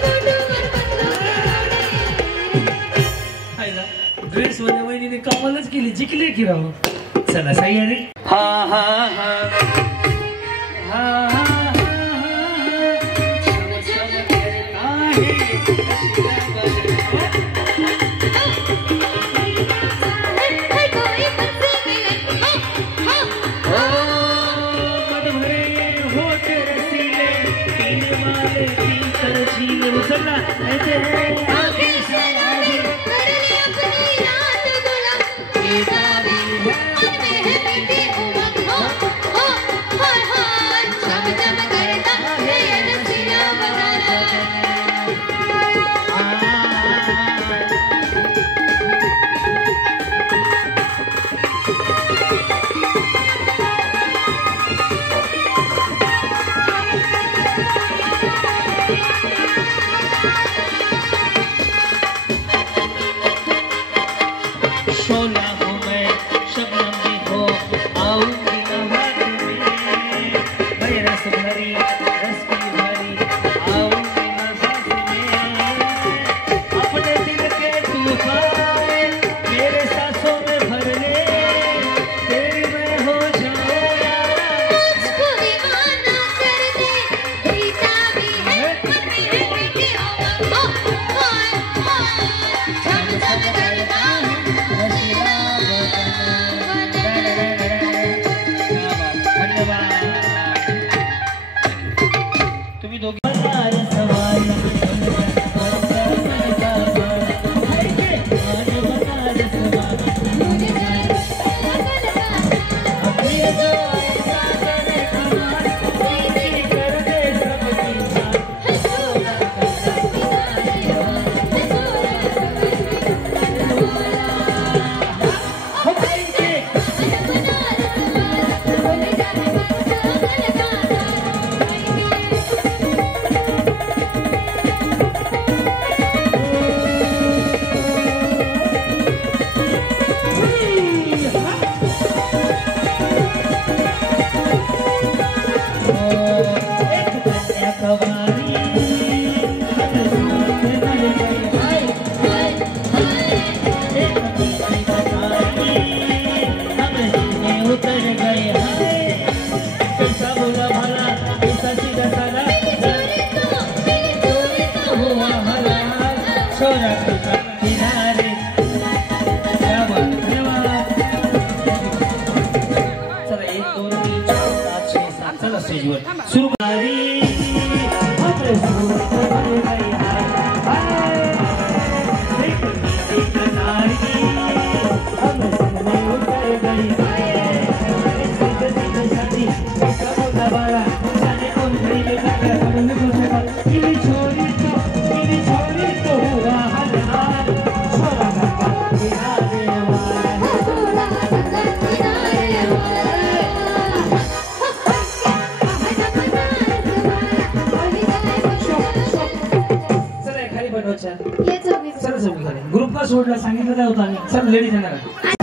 होते की राहू चला सह्याद्री हा हा हा हा हा उचलला ऐसे शोला हूँ मैं शबनम भी हो आऊंगी नहात में मैं रस भरी रस की भरी आऊंगी नसास में अपने दिल के तूफान मेरे सांसों में भर ले तेरी मैं हो जाऊं यारा मुझको दीवाना कर दे पीता भी है मन में है हो झम झम करता है तुम्ही दोघी शुरू ग्रुपला सोडला सांगितलं काय होतं आम्ही चल लेडीज येणार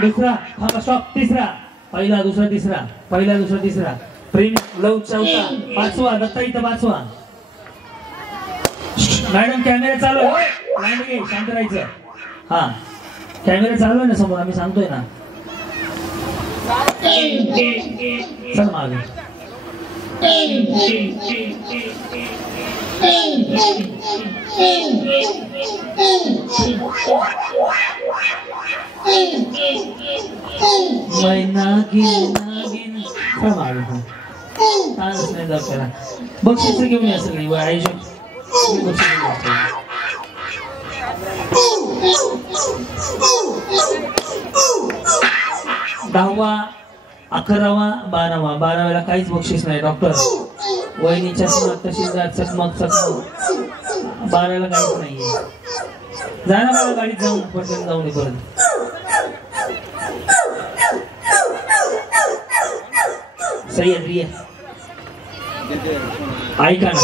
दुसरा थांबा स्टॉप तिसरा पहिला दुसरा तिसरा पहिला दुसरा तिसरा प्रेम लव चौथा पाचवा दत्ता इथं पाचवा मॅडम कॅमेरा चालू आहे लांडगे शांत राहायचं हा कॅमेरा चालू आहे ना समोर आम्ही सांगतोय ना चल मागे बक्षीस घेऊन या सगळी आयुष्य दहावा 11वा 12वा 12व्याला काहीच बक्षीस नाही डॉक्टर वहिनीच्या तशीच चकमक 12व्याला काहीच नाहीये जाणार मला गाडीत जाऊन पटकन जाऊन परत सह्याद्री ऐका ना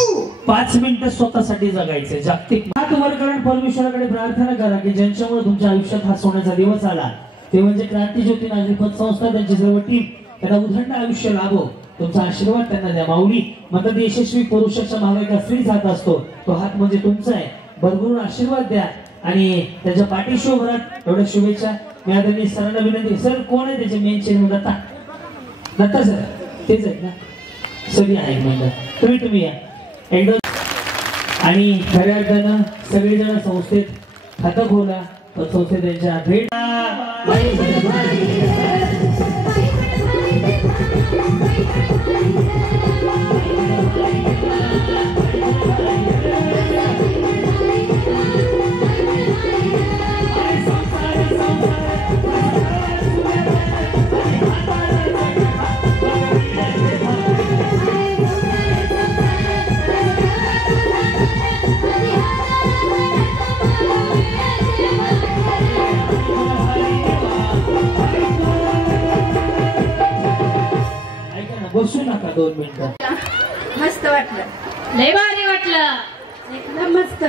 5 मिनिटं स्वतःसाठी जगायचं जागतिक वर्करांनी परमेश्वराकडे प्रार्थना करा की ज्यांच्यामुळे तुमच्या आयुष्यात हा सोन्याचा दिवस आला ते म्हणजे क्रांतीज्योती नागरी पतसंस्था त्यांची सर्व टीम त्यांना उदंड आयुष्य लाभो तुमचा आशीर्वाद त्यांना द्या माऊली म्हणतात यशस्वी पुरुषाच्या मागे एका स्त्रीचा हात असतो तो हात म्हणजे तुमचा आहे भरभरून आशीर्वाद द्या आणि त्याच्या पाठीशी उभं राहा एवढ्या शुभेच्छा मी आदरणीय सरांना विनंती सर कोण आहे त्याचे मेन चेअरमन दत्ता सर तेच आहेत ना सगळी आहे म्हणजे तुम्ही या एकदा आणि खऱ्या अर्थानं सगळेजण संस्थेत खातं खोला संस्थेत त्यांच्या भेट बसू नका 2 मिनिटं मस्त वाटलं लय भारी वाटलं एकदम मस्त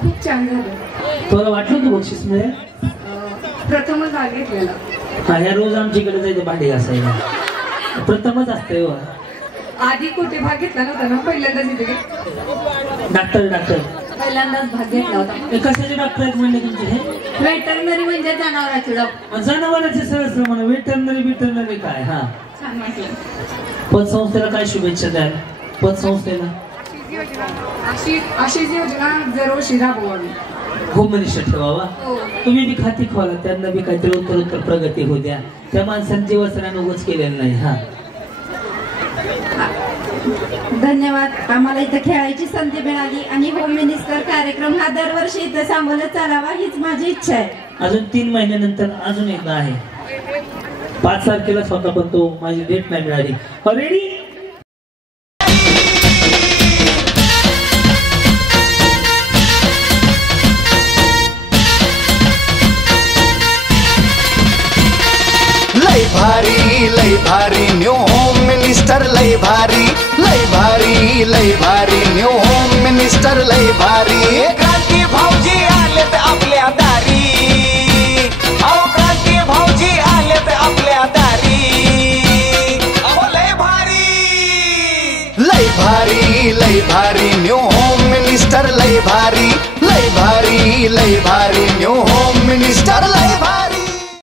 खूप छान झालं तुला वाटलं तू बक्षीस मिळेल प्रथमच भाग घेतलेला हा ह्या रोज आमच्याकडे जायचं भांडी घासायला प्रथमच असते आधी कुठे भाग घेतला नव्हता ना पहिल्यांदाच इथे डॉक्टर पहिल्यांदाच भाग घेतला होता कशाचे डॉक्टर आहेत म्हणजे तुमचे हे वेटरनरी म्हणजे जनावरांचे डॉक्टर जनावरांचे सरळ म्हणा वेटरनरी काय हा छान वाटलं पतसंस्थेला काय शुभेच्छा द्याल पतसंस्थेला अशीच योजना दरवर्षी राबवावी होम मिनिस्टर ठेवावा तुम्ही बी खाती खोला त्यांना बी काहीतरी उत्तर प्रगती होऊ द्या त्या माणसांनी दिवसरानं उगाच केलेलं नाही हा धन्यवाद आम्हाला इथं खेळायची संधी मिळाली आणि होम मिनिस्टर कार्यक्रम हा दरवर्षी इथं सांभाळत चालावा हीच माझी इच्छा आहे अजून 3 महिन्यानंतर अजून एकदा आहे 5 तारखेला स्वतः पण तो माझी डेट नाही मिळाली रेडी लय भारी न्यू होम मिनिस्टर लय भारी न्यू होम मिनिस्टर लय भारी क्रांती भाऊजी आलेत आपल्या दारी अहो क्रांती भाऊजी आलेत आपल्या दारी अहो लय भारी न्यू होम मिनिस्टर लय भारी न्यू होम मिनिस्टर लय भारी